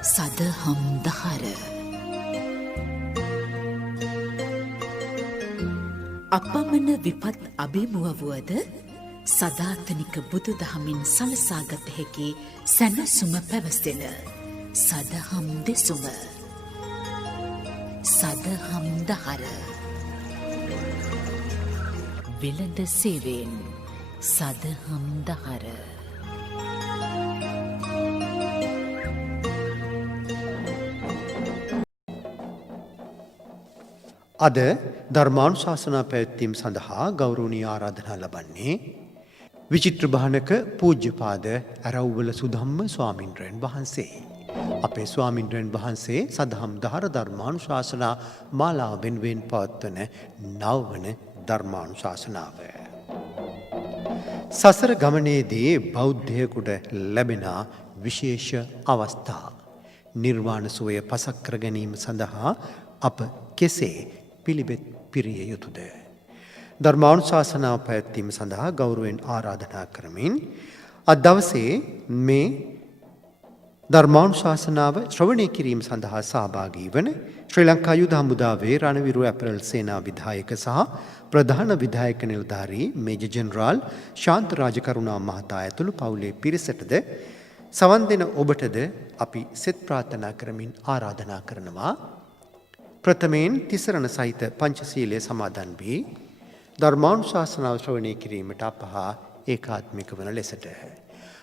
සදහම් දහර අපමණ විපත් අභිමුවවුවද සදාතනික බුදු දහමින් සලසාගත හැකි සැනසුම පැවසෙන සදහම් දෙසුම සදහම් දහර වෙළඳ සේවයෙන් සදහම් දහර අද ධර්මානුශාසනා පැවැත්වීම සඳහා ගෞරවනීය ආරාධනා ලබන්නේ විචිත්‍ර භානක පූජ්‍යපාද ඇරව්වල සුධම්ම ස්වාමින්ද්‍රයන් වහන්සේ. අපේ ස්වාමින්ද්‍රයන් වහන්සේ සදහම් දහර ධර්මානුශාසනා මාලාව වෙනුවෙන් පවත්වන නවවන ධර්මානුශාසනාව. සසර ගමනේදී බෞද්ධයෙකුට ලැබෙන විශේෂ අවස්ථා නිර්වාණ සුවය පසක් කර ගැනීම සඳහා අප කෙසේ පිළිවෙත් පිරිය යුතුද? ධර්මානුශාසනාව පැවැත්වීම සඳහා ගෞරවයෙන් ආරාධනා කරමින් අද දවසේ මේ ධර්මානුශාසනාව ශ්‍රවණය කිරීම සඳහා සහභාගී වන ශ්‍රී ලංකා යුද හමුදාවේ රණවිරු ඇපරල් සේනා විධායක සහ ප්‍රධාන විධායක නිලධාරී මේජර් ජෙනරාල් ශාන්ත රාජකරුණා මහතා ඇතුළු පවුලේ පිරිසටද සවන් දෙන ඔබටද අපි සෙත් ප්‍රාර්ථනා කරමින් ආරාධනා කරනවා. ප්‍රථමයෙන් තිසරණ සහිත පංචශීලය සමාදන් වී ධර්මානුශාසනාව ශ්‍රවණය කිරීමට අප හා ඒකාත්මික වන ලෙසට.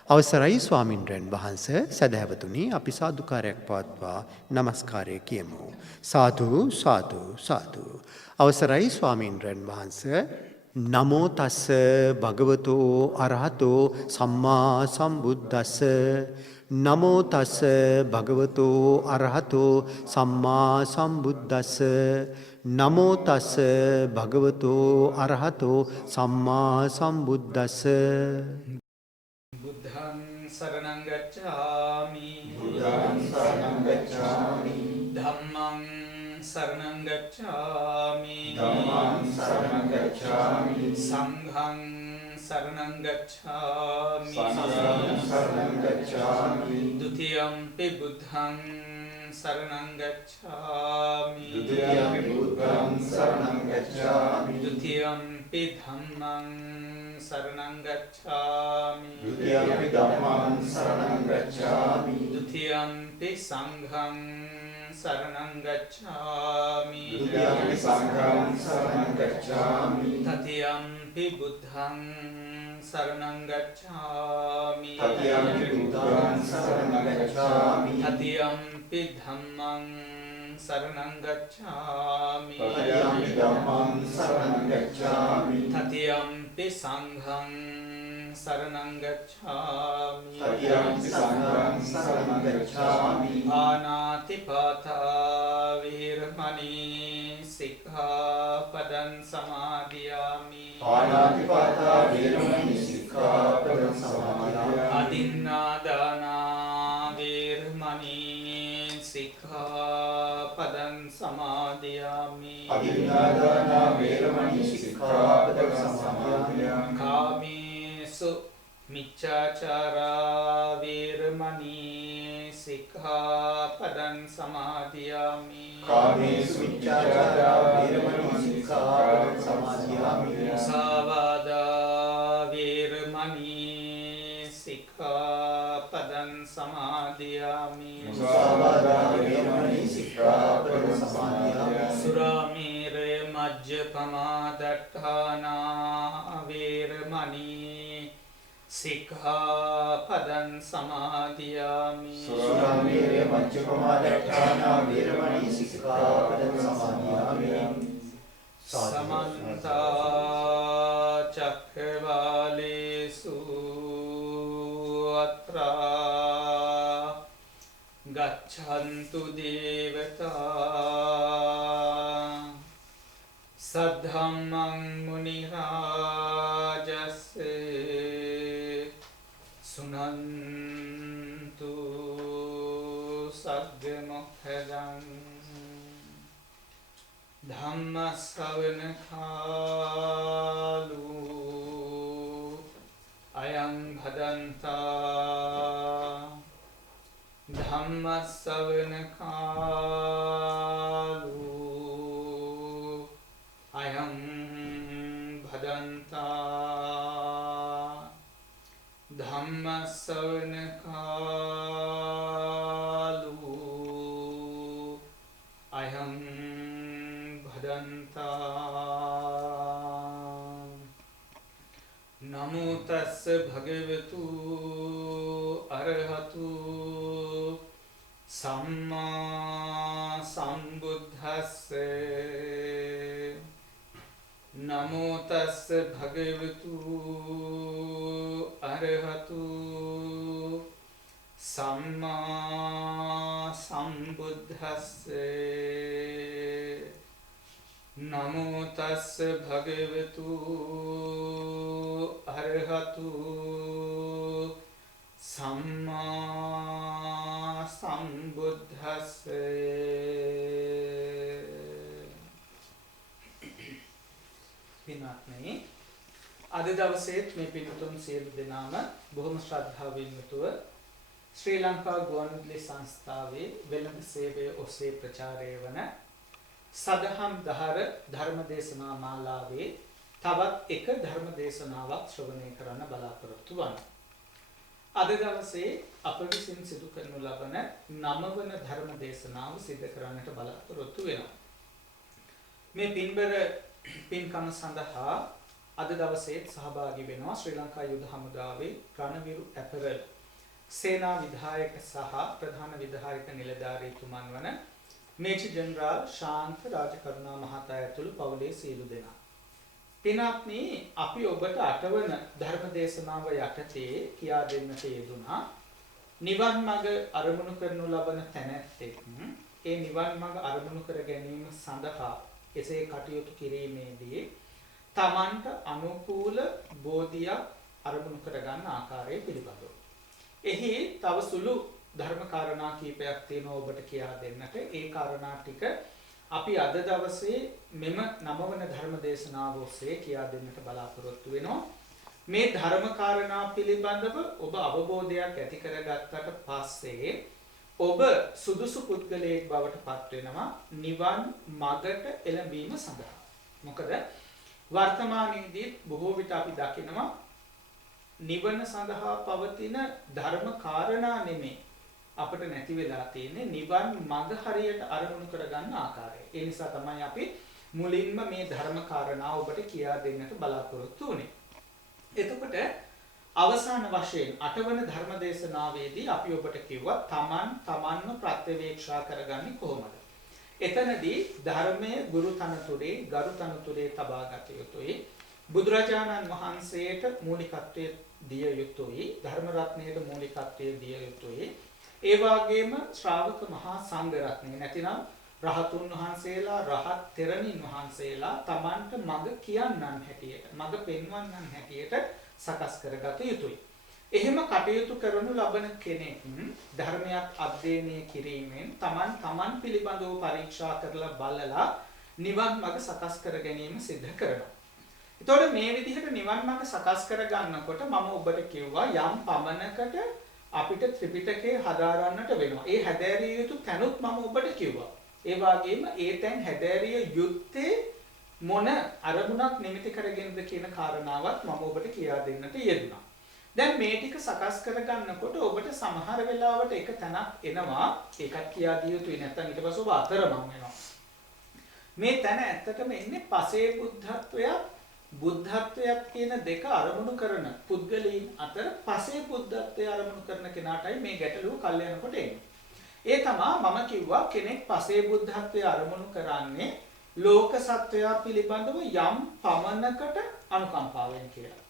අවසරයි ස්වාමින්ද්‍රයන් වහන්සේ, සදහැවතුනි, අපි සාදුකාරයක් පවත්වා නමස්කාරය කියමු. සාදු සාදු සාදු. අවසරයි ස්වාමින්ද්‍රයන් වහන්සේ. නමෝ තස්ස භගවතෝ අරහතෝ සම්මා සම්බුද්දස්ස. නමෝ තස්ස භගවතෝ අරහතෝ සම්මා සම්බුද්දස්ස. නමෝ තස්ස භගවතෝ අරහතෝ සම්මා සම්බුද්දස්ස. බුද්ධං සරණං ගච්ඡාමි. බුද්ධං සරණං ගච්ඡාමි. ධම්මං සරණං ගච්ඡාමි. ධම්මං සරණං ගච්ඡාමි. සංඝං සරණං ගච්ඡාමි. සංඝං සරණං ගච්ඡාමි. ဒ ුතියම්පි බුද්ධං සරණං ගච්ඡාමි. ဒ ුතියම්පි බුද්ධං සරණං ගච්ඡාමි. ဒ ුතියම්පි ධම්මං සරණං ගච්ඡාමි. ဒ ුතියම්පි ධම්මං සරණං ගච්ඡාමි. ဒ ුතියම්පි සංඝං සරණං ගච්ඡාමි. ဒ ුතියම්පි සංඝං සරණං ගච්ඡාමි. තතියම්පි බුද්ධං සරණං ගච්ඡාමි. තතියම්පි බුද්ධං සරණං ගච්ඡාමි. තතියම්පි ධම්මං සරණං ගච්ඡාමි. තතියම්පි ධම්මං සරණං ගච්ඡාමි. තතියම්පි සංඝං සරණං ගච්ඡාමි. තතියම්පි සංඝං සරණං ගච්ඡාමි. ආනාති පාතා වේරමණී සික්ඛාපදං සමාදියාමි. පාණාතිපාතා වේරමණී සික්ඛාපදං සමාදියාමි. අදින්නාදානා වේරමණී සික්ඛාපදං සමාදියාමි. අදින්නාදානා වේරමණී සික්ඛාපදං සමාදියාමි. කාමේසු මිච්ඡාචාරා වේරමණී සික්ඛාපදං සමාදියාමි. කාමේසු මිච්ඡාචාරා වේරමණී සික්ඛාපදං සමාදියාමි. මුසාවාදා වේරමණී සික්ඛාපදං සමාදියාමි. මුසාවාදා වේරමණී සික්ඛාපදං සමාදියාමි. සුරාමේරය මජ්ජපමා දට්ඨානා වේරමණී සික්ඛාපදං සමාදියාමි. සුරාමේරය මජ්ජපමා දට්ඨානා වේරමණී සික්ඛාපදං සමාදියාමි. සමන්ත චක්ඛවාලේසු අත්‍රා ගච්ඡන්තු දේවතා සද්ධම්මං මුනි රාජස්ස සුනන්තු සග්ග මොක්ඛදං ධම්ම ශ්‍රවණ කාලෝ අයං භදන්තා ධම්ම ධම්ම ශ්‍රවණ කාලෝ අයං භදන්තා ධම්ම ශ්‍රවණ කාලෝ අයං භදන්තා නමෝ තස්ස භගවතු අරහතු සම්මා සම්බුද්දස්ස නමෝ තස්ස භගවතු අරහතු සම්මා සම්බුද්දස්ස නමෝ තස්ස භගවතු අරහතු සම්මා සම්බුද්දස්ස පින්වත්නි අද දවසේත් මේ පින්තුන් සියලු දෙනාම බොහොම ශ්‍රද්ධාවෙන් යුතුව ශ්‍රී ලංකා ගුවන්විදුලි සංස්ථාවේ වෙළඳ සේවය ඔස්සේ ප්‍රචාරය වන සදහම් දහර ධර්මදේශනා මාලාවේ තවත් එක ධර්මදේශනාවක් ශ්‍රවණය කරන්න බලාපොරොත්තු වනවා. අද දවසේ අප විසින් සිදු කරනු ලබන 9 වන ධර්මදේශනාව සිදු කරන්නට බලාපොරොත්තු වෙනවා. මේ පින්බර පින්කම සඳහා අද දවසේ සහභාගී වෙනවා ශ්‍රී ලංකා යුද හමුදාවේ රණවිරු ඇපරල් සේනා විධායක සහ ප්‍රධාන විධායක නිලධාරීතුමන් වන මේජර් ජෙනරාල් ශාන්ත රාජකරුණා මහතා ඇතුළු පවුලේ සියලු දෙනා. පින්වත්නි අපි ඔබට 8 වන ධර්මදේශනාව යටතේ කියා දෙන්නට යෙදුනා නිවන් මඟ අරමුණු කරනු ලබන තැනැත්තෙක් ඒ නිවන් මඟ අරමුණු කර ගැනීම සඳහා එසේ කටයුතු කිරීමේදී තමන්ට අනුකූල බෝධියක් අරමුණු කරගන්න ආකාරය පිළිබඳව. එහි තව සුළු ධර්ම කාරණා කීපයක් තියෙනවා ඔබට කියා දෙන්නට. ඒ කාරණා ටික අපි අද දවසේ මෙම 9 වන ධර්ම දේශනාව ඔස්සේ කියා දෙන්නට බලාපොරොත්තු වෙනවා. මේ ධර්ම කාරණා පිළිබඳව ඔබ අවබෝධයක් ඇති කරගත්තට පස්සේ ඔබ සුදුසු පුද්ගලයෙක් බවට පත් වෙනවා නිවන් මඟට එළඹීම සඳහා. මොකද වර්තමානයේදී බොහෝ විට අපි දකිනවා නිවන සඳහා පවතින ධර්ම කාරණා නෙමෙයි අපිට නැති වෙලා තියෙන්නේ නිවන් මඟ හරියට අරමුණු කරගන්න ආකාරය. ඒ නිසා තමයි අපි මුලින්ම මේ ධර්ම කාරණා ඔබට කියා දෙන්නට බලාපොරොත්තු වුනේ. එතකොට අවසාන වශයෙන් 8 වන ධර්ම දේශනාවේදී අපි ඔබට කිව්වා තමන්ව ප්‍රත්‍යවේක්ෂා කරගන්නේ කොහොමද? එතනදී ධර්මයේ ගුරු තනතුරේ ගරු තනතුරේ තබා ගත යුතුයි. බුදුරජාණන් වහන්සේට මූලිකත්වයේ දිය යුතුයි. ධර්ම රත්නයේ මූලිකත්වයේ දිය යුතුයි. ඒ වගේම ශ්‍රාවක මහා සංඝ රත්නය නැතිනම් රහතුන් වහන්සේලා රහත් තෙරණින් වහන්සේලා තමන්ට මඟ කියන්නන් හැටියට මඟ පෙන්වන්නන් හැටියට සකස් කරගත යුතුයි. එහෙම කටයුතු කරනු ලබන කෙනෙක් ධර්මයක් අධ්‍යයනය කිරීමෙන් තමන් පිළිබඳව පරීක්ෂා කරලා බලලා නිවන් මඟ සකස් කර ගැනීම සිද්ධ කරනවා. එතකොට මේ විදිහට නිවන් මඟ සකස් කර ගන්නකොට මම ඔබට කිව්වා යම් පමණකට අපිට ත්‍රිපිටකය හදාරන්නට වෙනවා. ඒ හැදෑරිය යුතු තැනුත් මම ඔබට කිව්වා. ඒ වගේම ඒ තැන් හැදෑරිය යුත්තේ මොන අරමුණක් නිමිති කරගෙනද කියන කාරණාවත් මම ඔබට කියා දෙන්නට යෙදුණා. දැන් මේ ටික සකස් කරගන්නකොට ඔබට සමහර වෙලාවට එක තැනක් එනවා ඒකත් කියා දිය යුතුයි නැත්නම් ඊට පස්සේ ඔබ අතරමං වෙනවා. මේ තැන ඇත්තටම එන්නේ පසේ බුද්ධත්වයක් කියන දෙක අරමුණු කරන පුද්ගලයන් අතර පසේ බුද්ධත්වය අරමුණු කරන කෙනාටයි මේ ගැටලුව කල් යනකොට එන්නේ. ඒ තමයි මම කිව්වා කෙනෙක් පසේ බුද්ධත්වය අරමුණු කරන්නේ ලෝක සත්වයා පිළිබඳව යම් පමණකට අනුකම්පාවෙන් කියලා.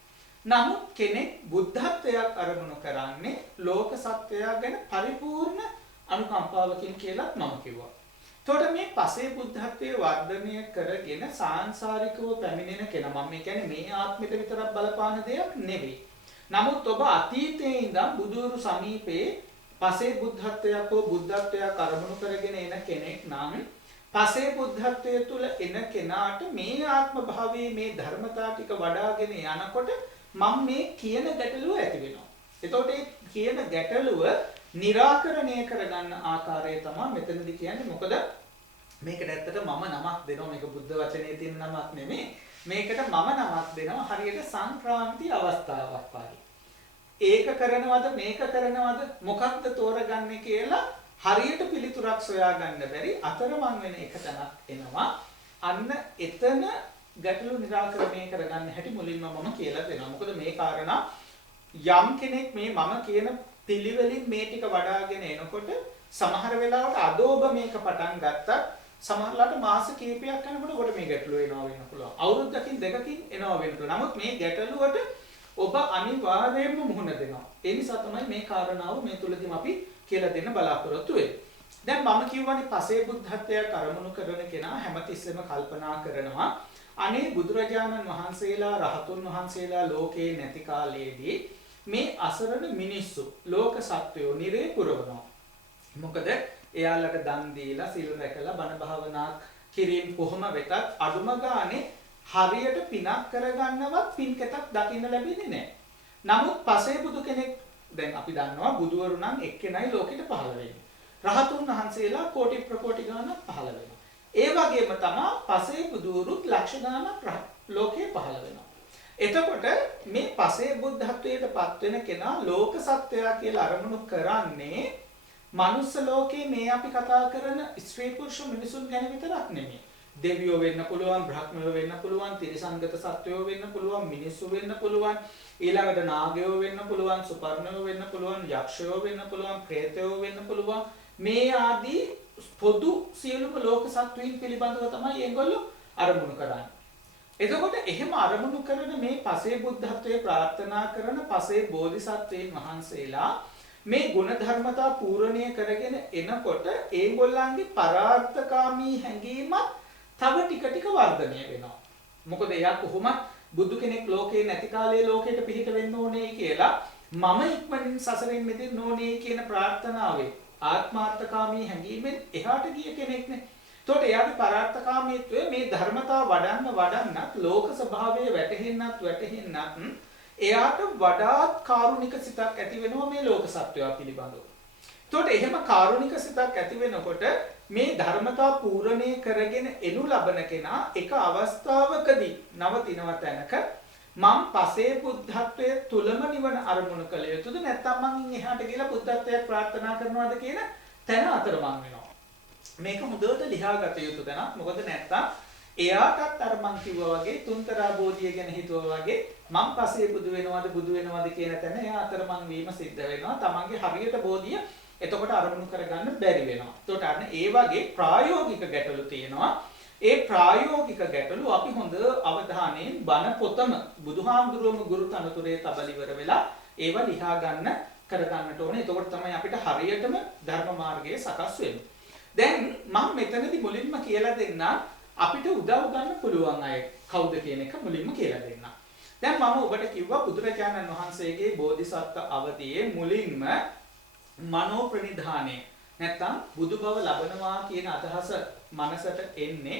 නමුත් කෙනෙක් බුද්ධත්වයක් අරමුණු කරන්නේ ලෝක සත්වයා ගැන පරිපූර්ණ අනුකම්පාවකින් කියලා මම කිව්වා. එතකොට මේ පසේ බුද්ධත්වයේ වර්ධනය කරගෙන සාංශාරිකව පැමිණෙන කෙනා මම කියන්නේ මේ ආත්මෙට විතරක් බලපාන දෙයක් නෙවෙයි. නමුත් ඔබ අතීතයේ ඉඳන් බුදුරු සමීපේ පසේ බුද්ධත්වයක් හෝ බුද්ධත්වයක් අරමුණු කරගෙන එන කෙනෙක් නම් පසේ බුද්ධත්වයේ තුල එන කෙනාට මේ ආත්ම භාවයේ මේ ධර්මතා ටික වඩාගෙන යනකොට මම මේ කියන ගැටලුව ඇති වෙනවා. එතකොට මේ කියන ගැටලුව निराකරණය කරගන්න ආකාරය තමයි මෙතනදී කියන්නේ. මොකද මේකට ඇත්තට මම නමක් දෙනවා. මේක බුද්ධ වචනේ තියෙන නමක් නෙමෙයි. මේකට මම නමක් දෙනවා හරියට සංක්‍රාන්ති අවස්ථාවක් වගේ. ඒක කරනවද මේක කරනවද මොකක්ද තෝරගන්නේ කියලා හරියට පිළිතුරක් සොයාගන්න බැරි අතරමං වෙන එක තැනක් එනවා. අන්න එතන ගැටලු निराකරණය කරගන්න හැටි මුලින්ම මම කියලා දෙනවා. මොකද මේ කාරණා යම් කෙනෙක් මේ මම කියන පිළිවෙලින් මේ ටික වඩාගෙන එනකොට සමහර වෙලාවට අදෝබ මේක පටන් ගත්තත් සමහරලාට මාස කිහිපයක් යනකොට මේ ගැටලුව එනවා වෙන්න පුළුවන්. අවුරුද්දකින් දෙකකින් එනවා වෙන්න පුළුවන්. නමුත් මේ ගැටලුවට ඔබ අනිවාර්යයෙන්ම මුහුණ දෙනවා. ඒ නිසා තමයි මේ කාරණාව මේ තුලදීම අපි කියලා දෙන්න බලාපොරොත්තු වෙන්නේ. දැන් මම කියවනේ පසේ බුද්ධත්වයට අරමුණු කරන කෙනා හැමතිස්සෙම කල්පනා කරනවා අනේ බුදුරජාණන් වහන්සේලා රහතුන් වහන්සේලා ලෝකේ නැති කාලයේදී මේ අසරණ මිනිස්සු ලෝක සත්වයෝ නිරේ පුරවනවා. මොකද එයාලට දන් දීලා සිල් රැකලා බණ භාවනා කිරීම කොහොම වෙතත් අඩුම ගානේ හරියට පිනක් කරගන්නවත් පින්කෙතක් දකින්න ලැබෙන්නේ නැහැ. නමුත් පසේ බුදු කෙනෙක් දැන් අපි දන්නවා බුදුවරු නම් එක්කෙනයි ලෝකෙට පහළ වෙන්නේ. රහතුන් වහන්සේලා කෝටි ප්‍රකෝටි ගණනක් පහළ වෙනවා. ඒ වගේම තමයි පසේ බුදුරුත් ලක්ෂ ගණනක් ලෝකේ පහළ වෙනවා. එතකොට මේ පසේ බුද්ධත්වයට පත් වෙන කෙනා ලෝක සත්‍යය කියලා අරමුණු කරන්නේ මනුස්ස ලෝකේ මේ අපි කතා කරන ස්ත්‍රී පුරුෂ මිනිසුන් ගැන විතරක් නෙමෙයි. දෙවියෝ වෙන්න පුළුවන්, බ්‍රහ්මයෝ වෙන්න පුළුවන්, තිරිසංගත සත්වයෝ වෙන්න පුළුවන්, මිනිස්සු වෙන්න පුළුවන්, ඊළඟට නාගයෝ වෙන්න පුළුවන්, සුපර්ණයෝ වෙන්න පුළුවන්, යක්ෂයෝ වෙන්න පුළුවන්, ප්‍රේතයෝ වෙන්න පුළුවන්. මේ ආදී පොදු සියලුම ලෝක සත්වයින් පිළිබඳව තමයි ඒගොල්ලෝ අරමුණු කරන්නේ. එතකොට එහෙම අරමුණු කරන මේ පසේ බුද්ධත්වයේ ප්‍රාර්ථනා කරන පසේ බෝධිසත්වයන් වහන්සේලා මේ ගුණ ධර්මතා පූර්ණණය කරගෙන එනකොට ඒගොල්ලන්ගේ පරාර්ථකාමී හැඟීමත් තව ටික ටික වර්ධනය වෙනවා. මොකද එයා කොහොමත් බුදු කෙනෙක් ලෝකේ නැති කාලේ ලෝකෙට පිහිට වෙන්න ඕනේ කියලා මම ඉක්මනින් සසරෙන් මිදෙන්න ඕනේ කියන ප්‍රාර්ථනාවේ ආත්මාර්ථකාමී හැඟීමෙන් එහාට ගිය කෙනෙක්නේ. එතකොට එයාගේ පරාර්ථකාමීත්වය මේ ධර්මතා වඩන්නත් ලෝක ස්වභාවය වැටහෙන්නත් එයාට වඩාත් කාරුණික සිතක් ඇති වෙනවා මේ ලෝක සත්වයා පිළිබඳව. එතකොට එහෙම කාරුණික සිතක් ඇති වෙනකොට මේ ධර්මතා පූර්ණණය කරගෙන එනු ලබන කෙනා එක අවස්ථාවකදී නවතිනව තැනක මම පසේ බුද්ධත්වයේ තුලම නිවන අරමුණු කළ යුතුද නැත්නම් මං එහාට ගිහලා බුද්ධත්වයට ප්‍රාර්ථනා කරනවද කියන තැන අතරමං වෙනවා. මේක හොඳට ලියාගත යුතු තැනක්. මොකද නැත්නම් එයාටත් අර මං කිව්වා වගේ තුන්තරා බෝධිය ගැන හිතුවා වගේ මං පසේ බුදු වෙනවද කියන තැන එයා අතරමං වීම සිද්ධ වෙනවා. තමන්ගේ හරියට බෝධිය එතකොට අරමුණු කරගන්න බැරි වෙනවා. එතකොට අන්න ඒ වගේ ප්‍රායෝගික ගැටලු තියෙනවා. ඒ ප්‍රායෝගික ගැටලු අපි හොඳ අවධානයෙන් බණ පොතම බුදුහාමුදුරුවෝම ගුරු තනතුරේ තබලිවර වෙලා ඒව ලියා ගන්න කරගන්නට ඕනේ. එතකොට තමයි අපිට හරියටම ධර්ම මාර්ගයේ සකස් වෙන්නේ. දැන් මම මෙතනදී මුලින්ම කියලා දෙන්න අපිට උදව් ගන්න පුළුවන් අය කවුද කියන එක මුලින්ම කියලා දෙන්න. දැන් මම ඔබට කිව්වා බුදුරජාණන් වහන්සේගේ බෝධිසත්ව අවධියේ මුලින්ම මනෝ ප්‍රනිධානය නැත්තම් බුදු බව ලබනවා කියන අදහස මනසට එන්නේ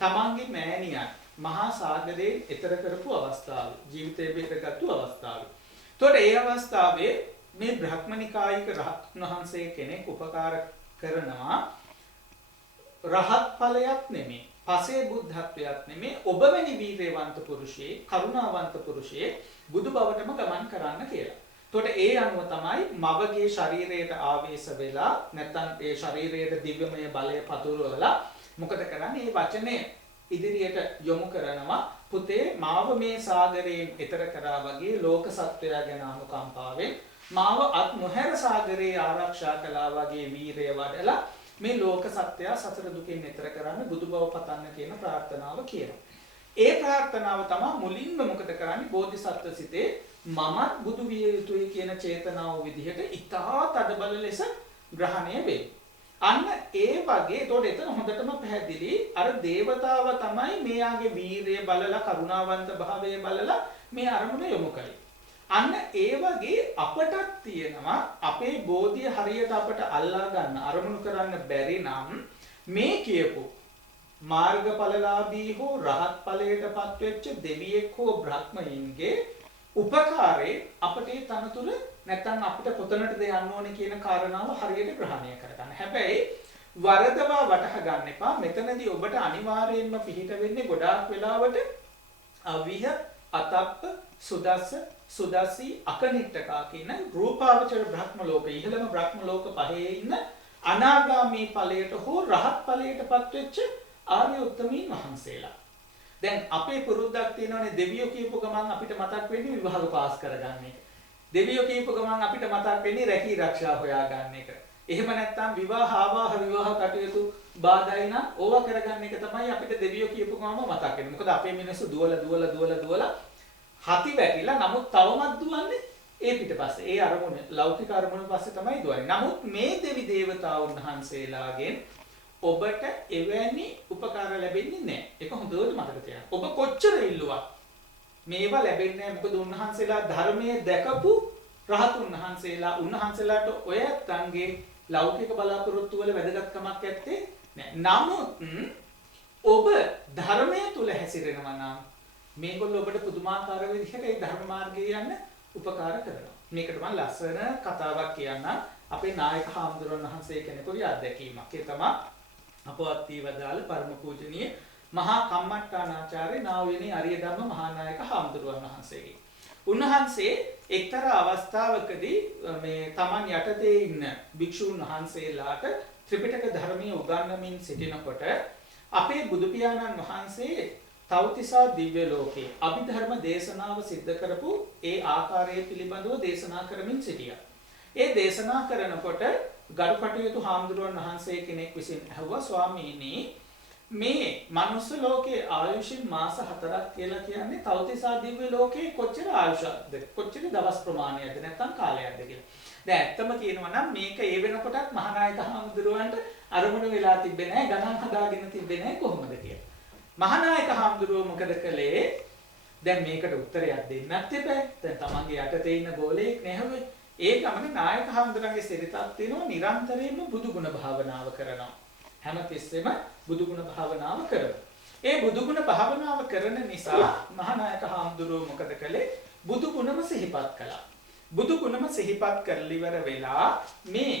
තමන්ගේ මෑණියන් මහා සාගරයෙන් එතර කරපු අවස්ථාව, ජීවිතය බේරගත්තු අවස්ථාව. එතකොට ඒ අවස්ථාවේ මේ බ්‍රහ්මනිකායික රහතන් වහන්සේ කෙනෙක් උපකාර කරනවා රහත් ඵලයක් නෙමෙයි, පසේ බුද්ධත්වයක් නෙමෙයි, ඔබ වැනි වීරයවන්ත පුරුෂයෙක්, කරුණාවන්ත පුරුෂයෙක් බුදු බවටම ගමන් කරන්න කියලා. එතකොට ඒ අනුව තමයි මවගේ ශරීරයට ආවේශ වෙලා නැත්නම් ඒ ශරීරයට දිව්‍යමය බලය පතුරවලා මොකද කරන්නේ? මේ වචනේ ඉදිරියට යොමු කරනවා පුතේ මාව මේ සාගරයෙන් එතර කරා වගේ ලෝක සත්වයා ගැන අනුකම්පාවෙන් මාව අත් නොහැර සාගරේ ආරක්ෂා කළා වගේ වීරය වඩලා මේ ලෝක සත්‍යය සතර දුකෙන් එතර කරන්න බුදු බව පතන්න කියන ප්‍රාර්ථනාව කියනවා. ඒ ප්‍රාර්ථනාව තමයි මුලින්ම මොකද කරන්නේ? බෝධිසත්ව සිතේ මම බුදු විය යුතුයි කියන චේතනාව විදිහට ඉතා තදබල ලෙස ග්‍රහණය වේ. අන්න ඒ වගේ ඒතකොට එතන හොඳටම පැහැදිලි අර දේවතාව තමයි මෙයාගේ වීරිය බලලා කරුණාවන්ත භාවය බලලා මේ අරමුණ යොමු කළේ. අන්න ඒ වගේ අපටත් තියෙනවා අපේ බෝධිය හරියට අපට අල්ලා ගන්න අරමුණු කරන්න බැරි නම් මේ කියපු මාර්ගඵලලාභී හෝ රහත් ඵලයටපත් වෙච්ච දෙවියෙක් හෝ බ්‍රහ්මයින්ගේ උපකාරේ අපට ඒ තනතුර නැත්නම් අපිට කොතනටද යන්න ඕනේ කියන කාරණාව හරියට ග්‍රහණය කරගන්න. හැබැයි වරදවා වටහා ගන්න එපා. මෙතනදී ඔබට අනිවාර්යයෙන්ම පිළිහිට වෙන්නේ ගොඩාක් වෙලාවට අවිහ, අතප්ප, සුදස්ස, සුදස්සී, අකනිට්ඨකා කියන රූපාවචර බ්‍රහ්ම ලෝක ඉහළම බ්‍රහ්ම ලෝක පහේ ඉන්න අනාගාමී ඵලයට හෝ රහත් ඵලයටපත් වෙච්ච ආර්ය උත්තමීන් වහන්සේලා. දැන් අපේ පුරුද්දක් තියෙනවානේ දෙවියෝ කියපු ගමන් අපිට මතක් වෙන්නේ විභාග පාස් කරගන්න එක. දෙවියෝ කියපු ගමන් අපිට මතක් වෙන්නේ රැකී ආරක්ෂා හොයාගන්න එක. එහෙම නැත්නම් විවාහ ආවාහ විවාහ කටයුතු බාධායි නම් ඕවා කරගන්න එක තමයි අපිට දෙවියෝ කියපු ගමන් මතක් වෙන්නේ. මොකද අපේ මිනිස්සු දුවලා හති වැටිලා නමුත් තවමත් දුවන්නේ ඒ පිටපස්සේ. ඒ අරමුණ ලෞකික අරමුණ පස්සේ තමයි දුවන්නේ. නමුත් මේ දෙවි දේවතාවුන් වහන්සේලාගෙන් ඔබට එවැනි උපකාර ලැබෙන්නේ නැහැ. ඒක හොඳට මතක තියාගන්න. ඔබ කොච්චර ඉල්ලුවත් මේවා ලැබෙන්නේ නැහැ. මොකද උන්වහන්සේලා ධර්මයේ දැකපු රහතුන් වහන්සේලා උන්වහන්සේලාට ඔය තන්ගේ ලෞකික බලාපොරොත්තු වල වැදගත්කමක් නැත්තේ නැහැ. නමුත් ඔබ ධර්මයේ තුල හැසිරෙනවා නම් මේගොල්ලෝ ඔබට පුදුමාකාර විදිහට ඒ ධර්ම මාර්ගයේ යන්න උපකාර කරනවා. මේකට මම ලස්සන කතාවක් කියන්නම්. අපේ නායක හාමුදුරන් වහන්සේ කෙනෙකුගේ අත්දැකීමක්. ඒ තමයි අපවත් වී වදාළ පරම පූජනීය මහා කම්මට්ටානාචාර්ය නාවිනේ අරිය ධම්ම මහානායක හාමුදුරුවන් වහන්සේගේ. උන්වහන්සේ එක්තරා අවස්ථාවකදී මේ Taman යටතේ ඉන්න භික්ෂුන් වහන්සේලාට ත්‍රිපිටක ධර්මයේ උගන්වමින් සිටිනකොට අපේ බුදු පියාණන් වහන්සේ තවතිසා දිව්‍ය ලෝකේ අභිධර්ම දේශනාව සිද්ධ කරපු ඒ ආකාරය පිළිබඳව දේශනා කරමින් සිටියා. ඒ දේශනා කරනකොට ගරු කටයුතු හාමුදුරුවන් වහන්සේ කෙනෙක් විසින් ඇහුවා ස්වාමීනි මේ මනුස්ස ලෝකයේ ආයුෂින් මාස 4ක් කියලා කියන්නේ තවතිසා දිව්‍ය ලෝකේ කොච්චර ආයුෂක්ද කොච්චර දවස් ප්‍රමාණයක්ද නැත්නම් කාලයක්ද කියලා. දැන් ඇත්තම කියනවා නම් මේක ඒ වෙනකොටත් මහානායක හාමුදුරුවන්ට අරමුණු වෙලා තිබ්බේ නැහැ ගණන් හදාගෙන තිබ්බේ නැහැ කොහොමද කියලා. මහානායක හාමුදුරුවෝ මොකද කළේ? දැන් මේකට උත්තරයක් දෙන්නත් එපා. දැන් තමන්ගේ යටතේ ඉන්න ගෝලයෙක් නැහුවේ. ඒ ගමනේ නායක හාමුදුරන්ගේ සිරිතක් තියෙනවා නිරන්තරයෙන්ම බුදුගුණ භාවනාව කරනවා. හැමතිස්සෙම බුදුගුණ භාවනාව කරනවා. ඒ බුදුගුණ භාවනාව කරන නිසා මහානායක හාමුදුරුවෝ මොකද කළේ? බුදුගුණම සිහිපත් කළා. බුදුගුණම සිහිපත් කරලා ඉවර වෙලා මේ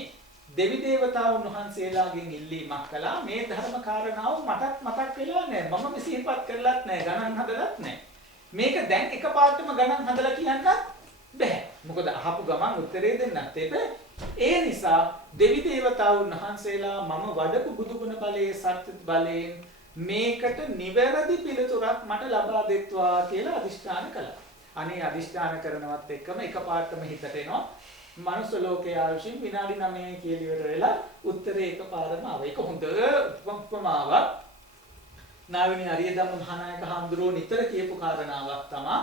දෙවි දේවතාවුන් වහන්සේලාගෙන් ඉල්ලීමක් කළා මේ ධර්ම කාරණාව මටත් මතක් වෙලා නැහැ. මම සිහිපත් කරලත් නැහැ. ගණන් හදලත් නැහැ. මේක දැන් එකපාරටම ගණන් හදලා කියන්නත් බෑ. මොකද අහපු ගමන් උත්තරේ දෙන්නත් එපා. ඒ නිසා දෙවි දේවතාවුන් වහන්සේලා මම වඩපු බුදුගුණ බලයේ සත්‍ය බලයෙන් මේකට නිවැරදි පිළිතුරක් මට ලබා දෙත්වා කියලා අදිෂ්ඨාන කළා. අනේ අදිෂ්ඨාන කරනවත් එක්කම එකපාරටම හිතට එනවා මනුස්ස ලෝකයේ ආයුෂින් විනාඩි 9 කියලා ඉවර වෙලා උත්තරේ එකපාරම ආවා. ඒක හොඳ උපමාවක්. නාවිනේ අරිය ධම්ම මහානායක හාමුදුරුවෝ නිතර කියපු කාරණාවක් තමයි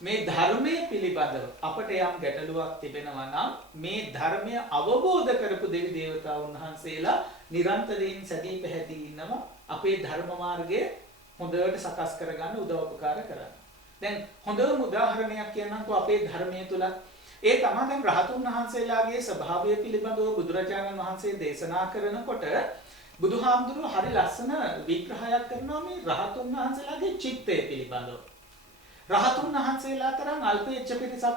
මේ ධර්මයේ පිළිබඳව අපට යම් ගැටලුවක් තිබෙනවා නම් මේ ධර්මය අවබෝධ කරපු දෙවි දේවතාවුන් වහන්සේලා නිරන්තරයෙන් සැදී පැහැදී ඉන්නවා අපේ ධර්ම මාර්ගය හොඳට සකස් කරගන්න උදව් උපකාර කරන්න. දැන් හොඳම උදාහරණයක් කියන්නම්කෝ අපේ ධර්මයේ තුල ඒ තමයි දැන් රහතුන් වහන්සේලාගේ ස්වභාවය පිළිබඳව බුදුරජාණන් වහන්සේ දේශනා කරනකොට බුදුහාමුදුරුවෝ හරි ලස්සන විග්‍රහයක් කරනවා මේ රහතුන් වහන්සේලාගේ චිත්තය පිළිබඳව. රහතුන් වහන්සේලා තරම් අල්පේච්ඡ පිරිසක්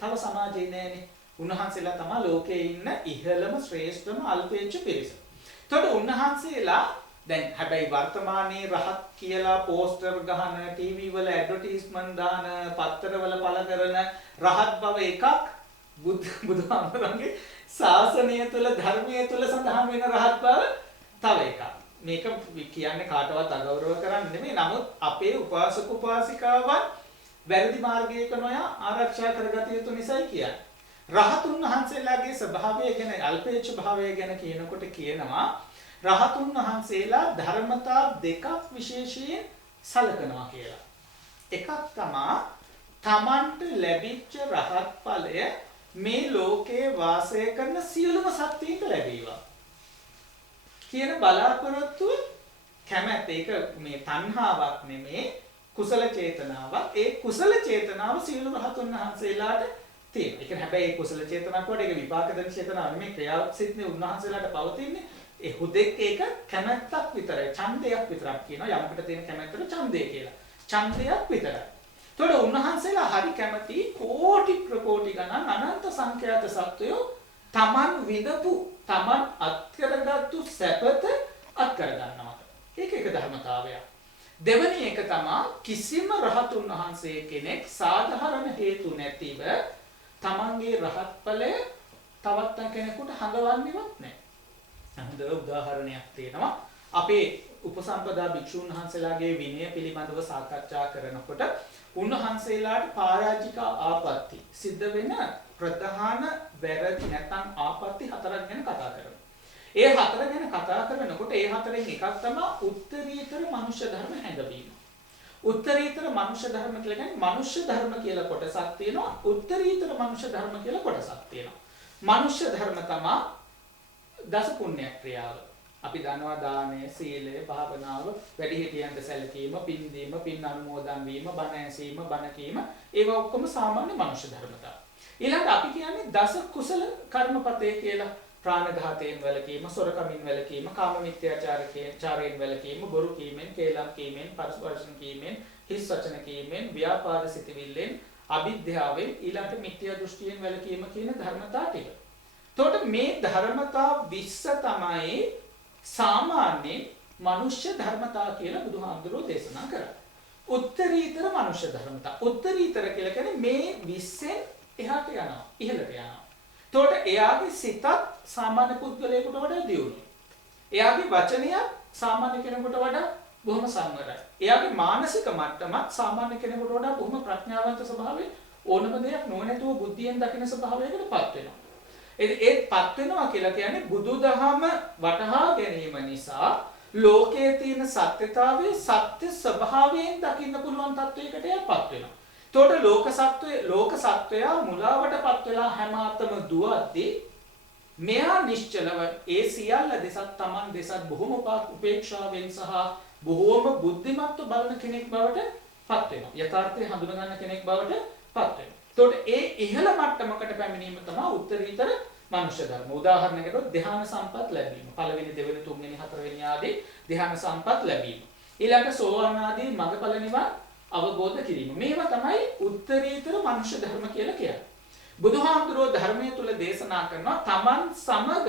තව සමාජයේ නැහැනේ. උන්වහන්සේලා තමයි ලෝකේ ඉන්න ඉහළම ශ්‍රේෂ්ඨම අල්පේච්ඡ පිරිස. එතකොට උන්වහන්සේලා දැන් හැබැයි වර්තමානයේ රහත් කියලා පෝස්ටර් ගහන, ටීවී වල ඇඩ්වර්ටයිස්මන්ට් දාන, පත්තරවල පළ කරන රහත් බව එකක් බුදුහාමුදුරන්ගේ ශාසනය තුළ ධර්මයේ තුළ සඳහන් වෙන රහත් බව තව එකක්. මේක කියන්නේ කාටවත් අගෞරව කරන්න නෙමෙයි. නමුත් අපේ උපාසක උපාසිකාවන් වැරදි මාර්ගයක නොයා ආරක්ෂා කරගත යුතු නිසායි කියන්නේ. රහතුන් වහන්සේලාගේ ස්වභාවය ගැන අල්පේච්ඡ භාවය ගැන කියනකොට කියනවා රහතුන් වහන්සේලා ධර්මතා දෙකක් විශේෂයෙන් සලකනවා කියලා. එකක් තමයි තමන්ට ලැබිච්ච රහත් ඵලය මේ ලෝකේ වාසය කරන සියලුම සත්ත්වයින්ට ලැබේවා කියන බලාපොරොත්තුව කැමැත්ත. ඒක මේ තණ්හාවක් නෙමේ කුසල චේතනාවක්. ඒ කුසල චේතනාව සියලුම රහතුන් වහන්සේලාට තියෙනවා. ඒ කියන්නේ හැබැයි ඒ කුසල චේතනාවක් කොට ඒක විපාක දෙන චේතනාවක් නෙමේ ක්‍රියාවක් සිද්නේ උන්වහන්සේලාට පවතින්නේ. ඒ හුදෙක් ඒක කැමැත්තක් විතරයි. ඡන්දයක් විතරක් කියනවා. යමකට තියෙන කැමැත්තට ඡන්දය කියලා. ඡන්දයක් විතරයි. එතකොට උන්වහන්සේලා හරි කැමති කෝටි ප්‍රකෝටි ගණන් අනන්ත සංඛ්‍යාත සත්වයෝ තමන් විඳපු තමන් අත්කරගත්තු සැපත අත්කරගන්නවා. ඒක එක ධර්මතාවයක්. දෙවැනි එක තමයි කිසිම රහතුන් වහන්සේ කෙනෙක් සාධාරණ හේතු නැතිව තමන්ගේ රහත් ඵලය තවත් කෙනෙකුට හඟවන්නේවත් නැහැ. හොඳ උදාහරණයක් තියෙනවා. අපේ උපසම්පදා භික්ෂුන් වහන්සේලාගේ විනය පිළිබඳව සාකච්ඡා කරනකොට උන්වහන්සේලාට පරාජික ආපත්‍ති සිද්ධ වෙන ප්‍රධාන වැරදි නැත්නම් ආපත්‍ති හතරක් ගැන කතා කරනවා. ඒ හතර ගැන කතා කරනකොට ඒ හතරෙන් එකක් තමයි උත්තරීතර මනුෂ්‍ය ධර්ම හැඟවීම. උත්තරීතර මනුෂ්‍ය ධර්ම කියලා කියන්නේ මනුෂ්‍ය ධර්ම කියලා කොටසක් තියෙනවා. උත්තරීතර මනුෂ්‍ය ධර්ම කියලා කොටසක් තියෙනවා. මනුෂ්‍ය ධර්ම තමයි දස පුණ්‍ය ක්‍රියාව. අපි දන්නවා දානය, සීලය, භාවනාව, වැඩිහිටියන්ට සැලකීම, පින් දීම, පින් අනුමෝදන් වීම, බණ ඇසීම, බණ කීම, ඒවා ඔක්කොම සාමාන්‍ය මනුෂ්‍ය ධර්මතා. ඊළඟට අපි කියන්නේ දස කුසල කර්මපතේ කියලා. ප්‍රාණඝාතයෙන් වැළකීම, සොරකමින් වැළකීම, කාම මිත්‍යාචාරයෙන් වැළකීම, බොරු කීමෙන්, කේලම් කීමෙන්, පරස්පර්ශන කීමෙන්, හිස් වචන කීමෙන්, ව්‍යාපාද සිතවිල්ලෙන්, අවිද්‍යාවෙන්, ඊළඟට මිත්‍යා දෘෂ්ටියෙන් වැළකීම කියන ධර්මතා ටික. එතකොට මේ ධර්මතා 20 තමයි සාමාන්‍යයෙන් මනුෂ්‍ය ධර්මතා කියලා බුදුහාමුදුරුවෝ දේශනා කරා. උත්තරීතර මනුෂ්‍ය ධර්මතා. උත්තරීතර කියලා කියන්නේ මේ 20න් එහාට යනවා, ඉහළට යනවා. එතකොට එයාගේ සිතත් සාමාන්‍ය පුද්ගලයෙකුට වඩා දියුණුයි. එයාගේ වචනය සාමාන්‍ය කෙනෙකුට වඩා බොහොම සංවරයි. එයාගේ මානසික මට්ටමත් සාමාන්‍ය කෙනෙකුට වඩා බොහොම ප්‍රඥාවන්ත ස්වභාවයෙන් ඕනම දෙයක් නොනැතුව බුද්ධියෙන් දකින ස්වභාවයකටපත් වෙනවා. ඒත්පත් වෙනවා කියලා කියන්නේ බුදුදහම වටහා ගැනීම නිසා ලෝකයේ තියෙන සත්‍යතාවයේ සත්‍ය ස්වභාවයෙන් දකින්න පුළුවන් තත්වයකට යපත් වෙනවා. එතකොට ලෝක සත්වයා මුලාවටපත් වෙලා හැම අතම දුවද්දී මෙයා නිශ්චලව ඒ සියල්ල දෙසත් Taman දෙසත් බොහොම උපේක්ෂාවෙන් සහ බොහොම බුද්ධිමත්ව බලන කෙනෙක් බවට පත් වෙනවා. යථාර්ථය හඳුන ගන්න කෙනෙක් බවට පත් වෙනවා. එතකොට ඒ ඉහළ මට්ටමකට පැමිණීම තමයි උත්තරීතර මනුෂ්‍ය ධර්ම. උදාහරණයකට ධ්‍යාන සම්පත් ලැබීම. පළවෙනි, දෙවෙනි, තුන්වෙනි, හතරවෙනි ආදී ධ්‍යාන සම්පත් ලැබීම. ඊළඟට සෝවාන් ආදී මඟඵල නිවන් අවබෝධ කිරීම. මේවා තමයි උත්තරීතර මනුෂ්‍ය ධර්ම කියලා කියන්නේ. බුදුහාමුදුරුවෝ ධර්මයේ තුල දේශනා කරනවා තමන් සමග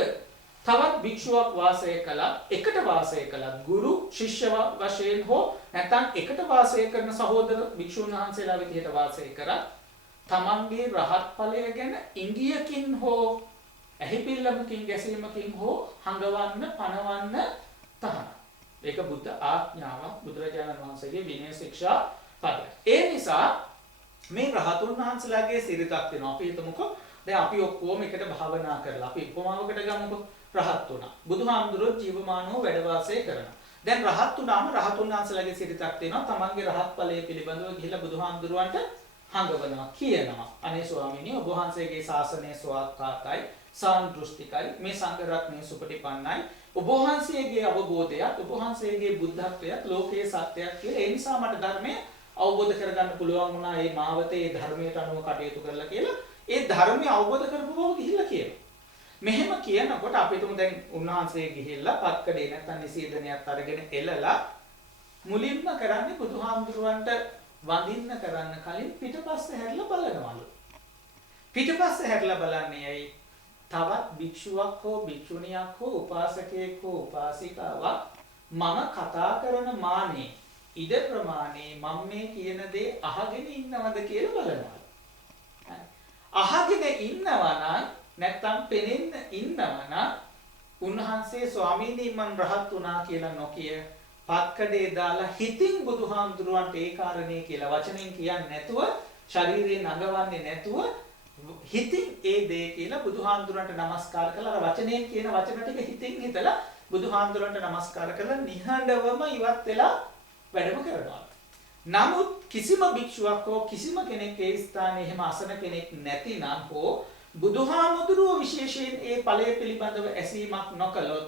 තවත් භික්ෂුවක් වාසය කළා, එකට වාසය කළා, ගුරු ශිෂ්‍ය වශයෙන් හෝ නැත්නම් එකට වාසය කරන සහෝදර භික්ෂුන් වහන්සේලා විදිහට වාසය කරා. තමන්ගේ රහත් ඵලය ගැන ඉංගියකින් හෝ ඇහිපිල්ලමකින් ගැසීමකින් හෝ හඟවන්න පනවන්න තහනම්. ඒක බුද්ධ ආඥාවක්, බුදුරජාණන් වහන්සේගේ විනය ශික්ෂා පදයක්. ඒ නිසා මේ රහතුන් වහන්සේලාගේ සිරිතක් වෙනවා. අපි හිතමුකෝ දැන් අපි ඔක්කොම එකට භාවනා කරලා අපි උපමාවකට ගමුකෝ රහත් වුණා. බුදුහාමුදුරුවෝ ජීවමානව වැඩ වාසය කරනවා. දැන් රහත් වුණාම රහතුන් වහන්සේලාගේ සිරිතක් තියෙනවා. තමන්ගේ රහත් ඵලය පිළිබඳව ගිහිලා බුදුහාමුදුරුවන්ට හඟවනවා, කියනවා. අනේ ස්වාමීනි, ඔබ වහන්සේගේ ශාසනය ස්වාක්කාතයි, සාන්දෘෂ්ටිකයි, මේ සංඝ රත්නය සුපටිපන්නයි. ඔබ වහන්සේගේ අවබෝධයත් ඔබ වහන්සේගේ බුද්ධත්වයත් ලෝකයේ සත්‍යයක් කියලා. ඒ නිසා මට ධර්මය අවබෝධ කරගන්න පුළුවන් වුණා. මේ මාවතේ ධර්මයට අනුව කටයුතු කරලා කියලා ඒ ධර්මය අවබෝධ කරපු බව ගිහිල්ලා කියනවා. මෙහෙම කියනකොට අපි තුමු දැන් උන්වහන්සේ ගිහිල්ලා පත්කඩේ නැත්තම් නිසීදනයක් අරගෙන එළලා මුලින්ම කරන්නේ බුදුහාමුදුරුවන්ට වඳින්න කරන්න කලින් පිටපස්සේ හැරිලා බලනවලු. පිටපස්සේ හැරිලා බලන්නේ ඇයි? තවත් භික්ෂුවක් හෝ භික්ෂුණියක් හෝ උපාසකයෙක් හෝ උපාසිකාවක් මම කතා කරන මානේ ඉද ප්‍රමාණේ මම මේ කියන දේ අහගෙන ඉන්නවද කියලා බලනවා. අහගෙන ඉන්නවා නම් නැත්තම් පෙනෙන්න ඉන්නවා නම් උන්වහන්සේ ස්වාමීනි මම රහත් වුණා කියලා නොකිය පත්කඩේ දාලා හිතින් බුදුහාමුදුරුවන්ට ඒ කාරණේ කියලා වචනෙන් කියන්නේ නැතුව ශරීරයෙන් නඟවන්නේ නැතුව හිතින් ඒ දේ කියලා බුදුහාමුදුරන්ට නමස්කාර කළා. අර වචනයෙන් කියන වචන ටික හිතින් හිතලා බුදුහාමුදුරන්ට නමස්කාර කළා. නිහඬවම ඉවත් වෙලා වැඩම කරනවා. නමුත් කිසිම භික්ෂුවක් හෝ කිසිම කෙනෙක් ඒ ස්ථානයේ එහෙම අසන කෙනෙක් නැතිනම් හෝ බුදුහාමුදුරුවෝ විශේෂයෙන් ඒ ඵලය පිළිබඳව ඇසීමක් නොකළොත්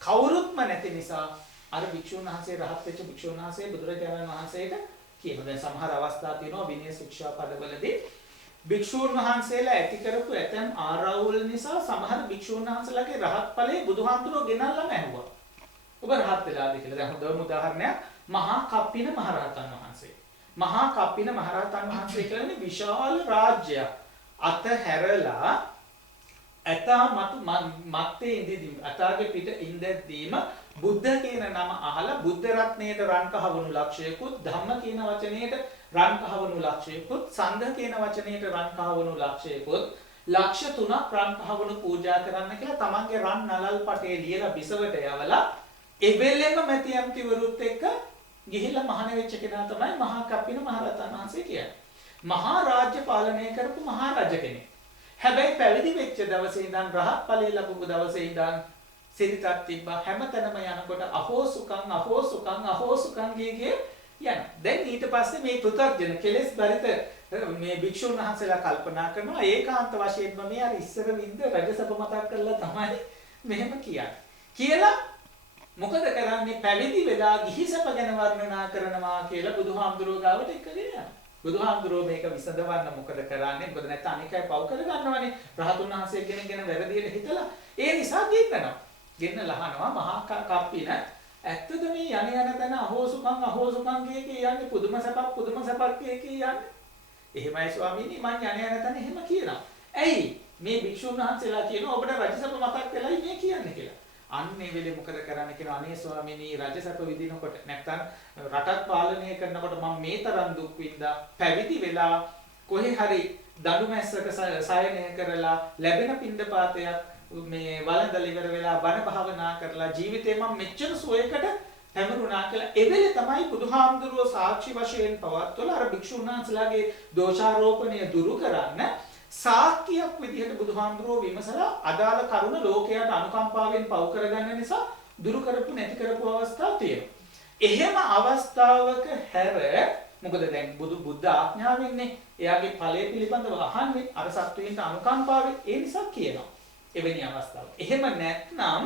කවුරුත්ම නැති නිසා අර භික්ෂුන් වහන්සේ රහත් වෙච්ච භික්ෂුන් වහන්සේ බුදුරජාණන් වහන්සේට කියනවා. දැන් සමහර අවස්ථා තියෙනවා විනය ශික්ෂා පදවලදී භික්ෂුන් වහන්සේලා ඇති කරපු ඇතැම් ආරවුල් නිසා සමහර භික්ෂුන් වහන්සේලාගේ රහත් ඵලයේ බුදුහාමුදුරුවෝ ගෙනල්ලාම ඇහුවා. ඔබ රහත් වෙලාද කියලා. දැන් හොඳම උදාහරණයක් මහා කප්පින මහරහතන් වහන්සේ. මහා කප්පින මහරහතන් වහන්සේ කියන්නේ විශාල රාජ්‍යයක් අතහැරලා ඇතා මත්තේ ඉඳිදී අතාගේ පිට ඉඳද්දීම බුද්ධ කියන නම අහලා බුද්ධ රත්නයේට රන් කහවණු ලක්ෂයකුත් ධම්ම කියන වචනයේට රන් කහවණු ලක්ෂයකුත් සංඝ කියන වචනයේට රන් කහවණු ලක්ෂයකුත් ලක්ෂ 3ක් රන් කහවණු පූජා කරන්න කියලා තමන්ගේ රන් නලල් පටේ ලියලා බිසවට යවලා එවෙලෙම මැති ඇමතිවරුත් එක්ක ගිහිල්ලා මහාන වෙච්ච කෙනා තමයි මහා කප්පින මහරහතන් වහන්සේ කියන්නේ. මහා රාජ්‍ය පාලනය කරපු මහා රජ කෙනෙක්. හැබැයි පැවිදි වෙච්ච දවසේ ඉඳන් රහත් ඵලය ලැබපු දවසේ ඉඳන් සිරිතක් තිබ්බා හැමතැනම යනකොට අහෝ සුකං ගියේ යන. දැන් ඊට පස්සේ මේ පෘථග්ජන කෙලෙස් බරිත මේ භික්ෂුන් වහන්සේලා කල්පනා කරනවා ඒකාන්ත වශයෙන්ම මේ අර ඉස්සර වින්ද රජසභ මතක් කරලා තමයි මෙහෙම කියන්නේ. කියලා මොකද කරන්නේ පැවිදි වෙලා ගිහි සැප ගැන වර්ණනා කරනවා කියලා බුදුහාමුදුරුවෝ ගාවට එක්කගෙන යනවා. බුදුහාමුදුරුවෝ මේක විසඳවන්න මොකද කරන්නේ? මොකද නැත්නම් අනිකයි පව් කරගන්නවනේ. රහතුන් වහන්සේ කෙනෙක් වැරදියට හිතලා. ඒ නිසා ගෙන්නනවා. ගෙන්නලා අහනවා මහා කප්පින ඇත්තද මේ යන තැන අහෝසුකම් යන්නේ පුදුම සැපක් යන්නේ. එහෙමයි ස්වාමීනි මං යන තැන එහෙම කියනවා. ඇයි මේ භික්ෂුන් වහන්සේලා කියනවා ඔබට රජසභ මතක් වෙලයි මේ කියන්නේ කියලා. අන්නේ වෙලේ මොකද කරන්න කියනවා අනේ ස්වාමීනි රජසැප විඳිනකොට නැත්තම් රටක් පාලනය කරනකොට මම මේ තරම් දුක් විඳා පැවිදි වෙලා කොහේ හරි දඩු මැස්සක සයනය කරලා ලැබෙන පින්දපාතයක් මේ වළඳලා ඉවර වෙලා බණ භාවනා කරලා ජීවිතේ මම මෙච්චර සුවයකට පැමිණුණා කියලා එවෙලේ තමයි බුදුහාමුදුරුවෝ සාක්ෂි වශයෙන් පවත්වලා අර භික්ෂුන් වහන්සේලාගේ දෝෂාරෝපණය දුරු කරන්න සාක්කියක් විදිහට බුදුහාමුදුරුවෝ විමසලා අදාළ කරුණ ලෝකයට අනුකම්පාවෙන් පව කරගන්න නිසා දුරු කරපු නැති කරපු අවස්ථා තියෙනවා. එහෙම අවස්ථාවක හැර මොකද දැන් බුද්ධ ආඥාවෙන්නේ එයාගේ ඵලයේ පිළිබඳව අහන්නේ අර සත්වයින්ට අනුකම්පාවෙන් ඒ නිසා කියනවා. එවැනි අවස්ථාව. එහෙම නැත්නම්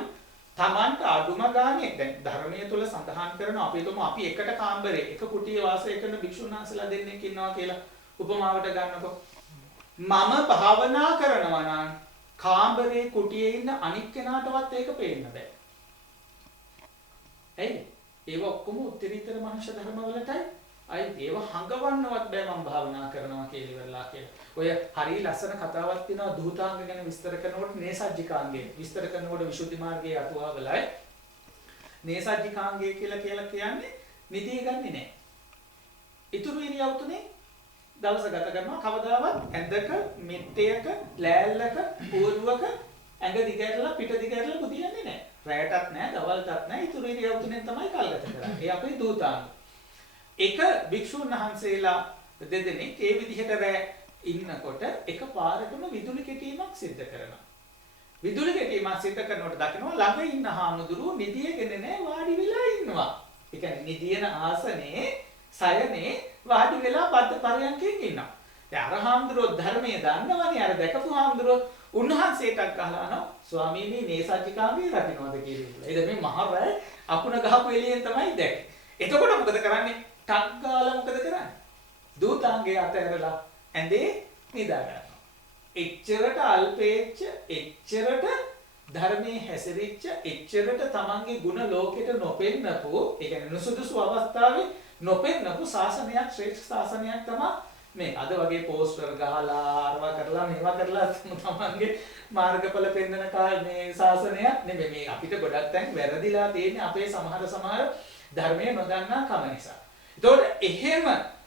Tamanට අඩුම ගානේ දැන් ධර්මයේ තුල සඳහන් කරන අපි එකට කාමරේ එක කුටියේ වාසය කරන භික්ෂුන් වහන්සේලා දෙන්නෙක් ඉන්නවා කියලා උපමාවට ගන්නකො. මම භාවනා කරනවා නම් කාමරේ කුටියේ ඉන්න අනික් කෙනාටවත් ඒක පේන්න බෑ. එයි ඒව ඔක්කොම උත්තරීතර මනුෂ්‍ය ධර්ම වලටයි අයි ඒව හංගවන්නවත් බෑ මම භාවනා කරනවා කියලා ඉවරලා කියලා. ඔය හරිය ලස්සන කතාවක් තියෙනවා දුතාංග ගැන විස්තර කරනකොට නේසජ්ජිකාංගය විස්තර කරනකොට විසුද්ධි මාර්ගයේ අටුවාවලයි නේසජ්ජිකාංගය කියලා කියන්නේ නිදිය ගන්නෙ නෑ. ඊතුරු ඉරියව් තුනේ දවස ගත කරනවා කවදාවත් ඇඳක මෙට්ටයක ලෑල්ලක පෝරුවක ඇඟ දිගහැරලා පිට දිගහැරලා බුදියන්නේ නැහැ. රැයටත් නැහැ දවල්ටත් නැහැ ඊතුරු ඉරියව් තුනෙන් තමයි කල් ගත කරන්නේ. ඒ අපේ දූතාංග. එක භික්ෂුන් වහන්සේලා දෙදෙනෙක් ඒ විදිහට රැ ඉන්නකොට එකපාරටම විදුලි කෙටීමක් සිද්ධ කරනවා. විදුලි කෙටීමක් සිද්ධ කරනකොට දකිනවා ළඟ ඉන්න හාමුදුරුවෝ නිදියගෙන නැහැ වාඩි වෙලා ඉන්නවා. ඒ කියන්නේ නිදියන ආසනේ සයනේ වාඩි වෙලා බද්ද පරයන්කෙන් ඉන්නවා. දැන් අර හාමුදුරුවෝ ධර්මයේ දන්නවනේ අර දැකපු හාමුදුරුවෝ උන්වහන්සේටත් අහලා ස්වාමීනි නේසජ්ජිකාංගේ රකින්නවද කියලා. ඒද මේ මහ රැ අකුණ ගහපු එළියෙන් තමයි දැක්කේ. එතකොට මොකද කරන්නේ? ටක් ගාලා මොකද කරන්නේ? දූතාංගේ අතහැරලා ඇඳේ නිදා ගන්නවා. එච්චරට අල්පේච්ච එච්චරට ධර්මයේ හැසිරිච්ච එච්චරට තමන්ගේ ගුණ ලෝකෙට නොපෙන්නපු ඒ කියන්නේ නුසුදුසු අවස්ථාවේ නොපෙන්නපු ශාසනයක් ශ්‍රේෂ්ඨ ශාසනයක් තමයි මේ අද වගේ පෝස්ටර් ගහලා අරවා කරලා මේවා කරලා තමන්ගේ මාර්ගඵල පෙන්වන මේ ශාසනයක් නෙමෙයි මේ අපිට ගොඩක් තැන් වැරදිලා තියෙන්නේ අපේ සමහර ධර්මයේ නොදන්නා කම නිසා. ඒතකොට එහෙම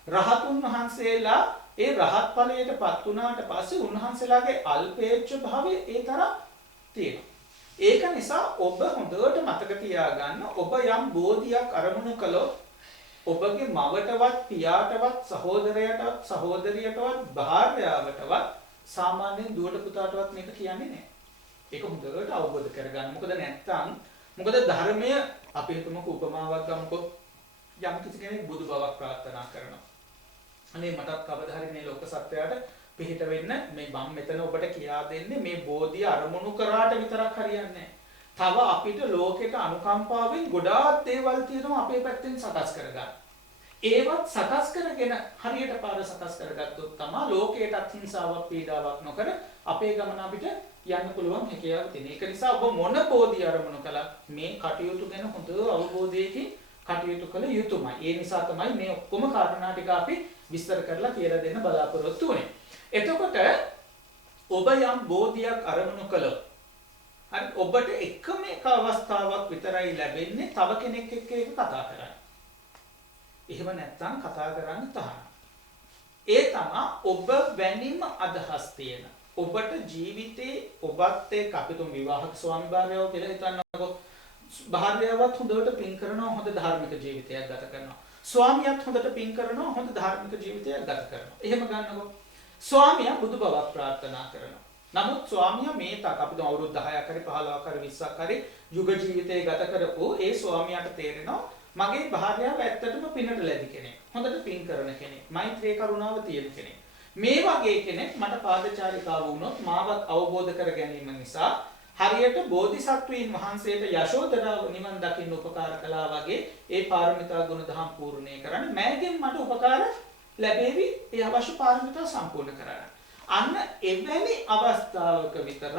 රහතුන් වහන්සේලා ඒ රහත් ඵලයටපත් වුණාට පස්සේ උන්වහන්සේලාගේ අල්පේච්ඡ භාවය ඒ තරම් තියෙනවා. ඒක නිසා ඔබ හොඳට මතක තියාගන්න ඔබ යම් බෝධියක් අරමුණු කළොත් ඔබගේ මවටවත් පියාටවත් සහෝදරයටවත් භාර්යාවටවත් සාමාන්‍යයෙන් දුවට පුතාටවත් මේක කියන්නේ නැහැ. ඒක හොඳට අවබෝධ කරගන්න. මොකද ධර්මය අපි හිතමුකෝ උපමාවක් ගමුකෝ යම් කිසි කෙනෙක් බුදු බවක් ප්‍රාර්ථනා කරනවා. අනේ මටත් කවදා හරි මේ ලෝක සත්‍යයට පිහිට වෙන්න මේ මම මෙතන ඔබට කියා දෙන්නේ මේ බෝධිය අරමුණු කරාට විතරක් හරියන්නේ තව අපිට ලෝකෙට අනුකම්පාවෙන් ගොඩාක් දේවල් තියෙනවා අපේ පැත්තෙන් සකස් කරගන්න. ඒවත් සකස් කරගෙන හරියට පාර සකස් කරගත්තොත් තමයි ලෝකයටත් හිංසාවක් පීඩාවක් නොකර අපේ ගමන අපිට යන්න පුළුවන් හැකියාව තියෙන. ඒක නිසා ඔබ මොන බෝධිය අරමුණු කළත් මේ කටයුතු ගැන හොඳ අවබෝධයකින් කටයුතු කළ යුතුමයි. ඒ නිසා තමයි මේ ඔක්කොම කාරණා ටික අපි විස්තර කරලා කියලා දෙන්න බලාපොරොත්තු වෙන්නේ. එතකොට ඔබ යම් බෝධියක් අරමුණු කළොත් හරි ඔබට එකම එක අවස්ථාවක් විතරයි ලැබෙන්නේ තව කෙනෙක් එක්ක ඒක කතා කරන්න. එහෙම නැත්නම් කතා කරන්න තහනම්. ඒ තමයි ඔබ වැනිම අදහස් තියෙන. ඔබට ජීවිතේ ඔබත් එක්ක අපි තුන් විවාහක ස්වාමි භාර්යාව කියලා හිතන්නකෝ. භාර්යාවත් හොඳට පින් කරනවා හොඳ ධාර්මික ජීවිතයක් ගත කරනවා. ස්වාමියාත් හොඳට පින් කරනවා හොඳ ධාර්මික ජීවිතයක් ගත කරනවා. එහෙම ගන්නකෝ. ස්වාමියා බුදු බවක් ප්‍රාර්ථනා කරනවා. නමුත් ස්වාමියා මේ තාක් අපි අවුරුදු 10ක් හරි 15ක් හරි 20ක් හරි යුග ජීවිතේ ගත කරපු ඒ ස්වාමියාට තේරෙනවා මගේ භාර්යාව ඇත්තටම පිනට ලැබි කෙනෙක්. හොඳට පින් කරන කෙනෙක්. මෛත්‍රී කරුණාව තියෙන කෙනෙක්. මේ වගේ කෙනෙක් මට පාදචාරිකාව වුණොත් මාවත් අවබෝධ කර ගැනීම නිසා හරියට බෝධිසත්වයන් වහන්සේට යශෝදරාව නිවන් දකින්න උපකාර කළා වගේ ඒ පාරමිතා ගුණ දහම් පූර්ණේ කරන්න මෑගෙන් මට උපකාර ලැබෙවි ඒ අවශ්‍ය පාරමිතා සම්පූර්ණ කරන්න. අන්න එවැනි අවස්ථාවක විතරක්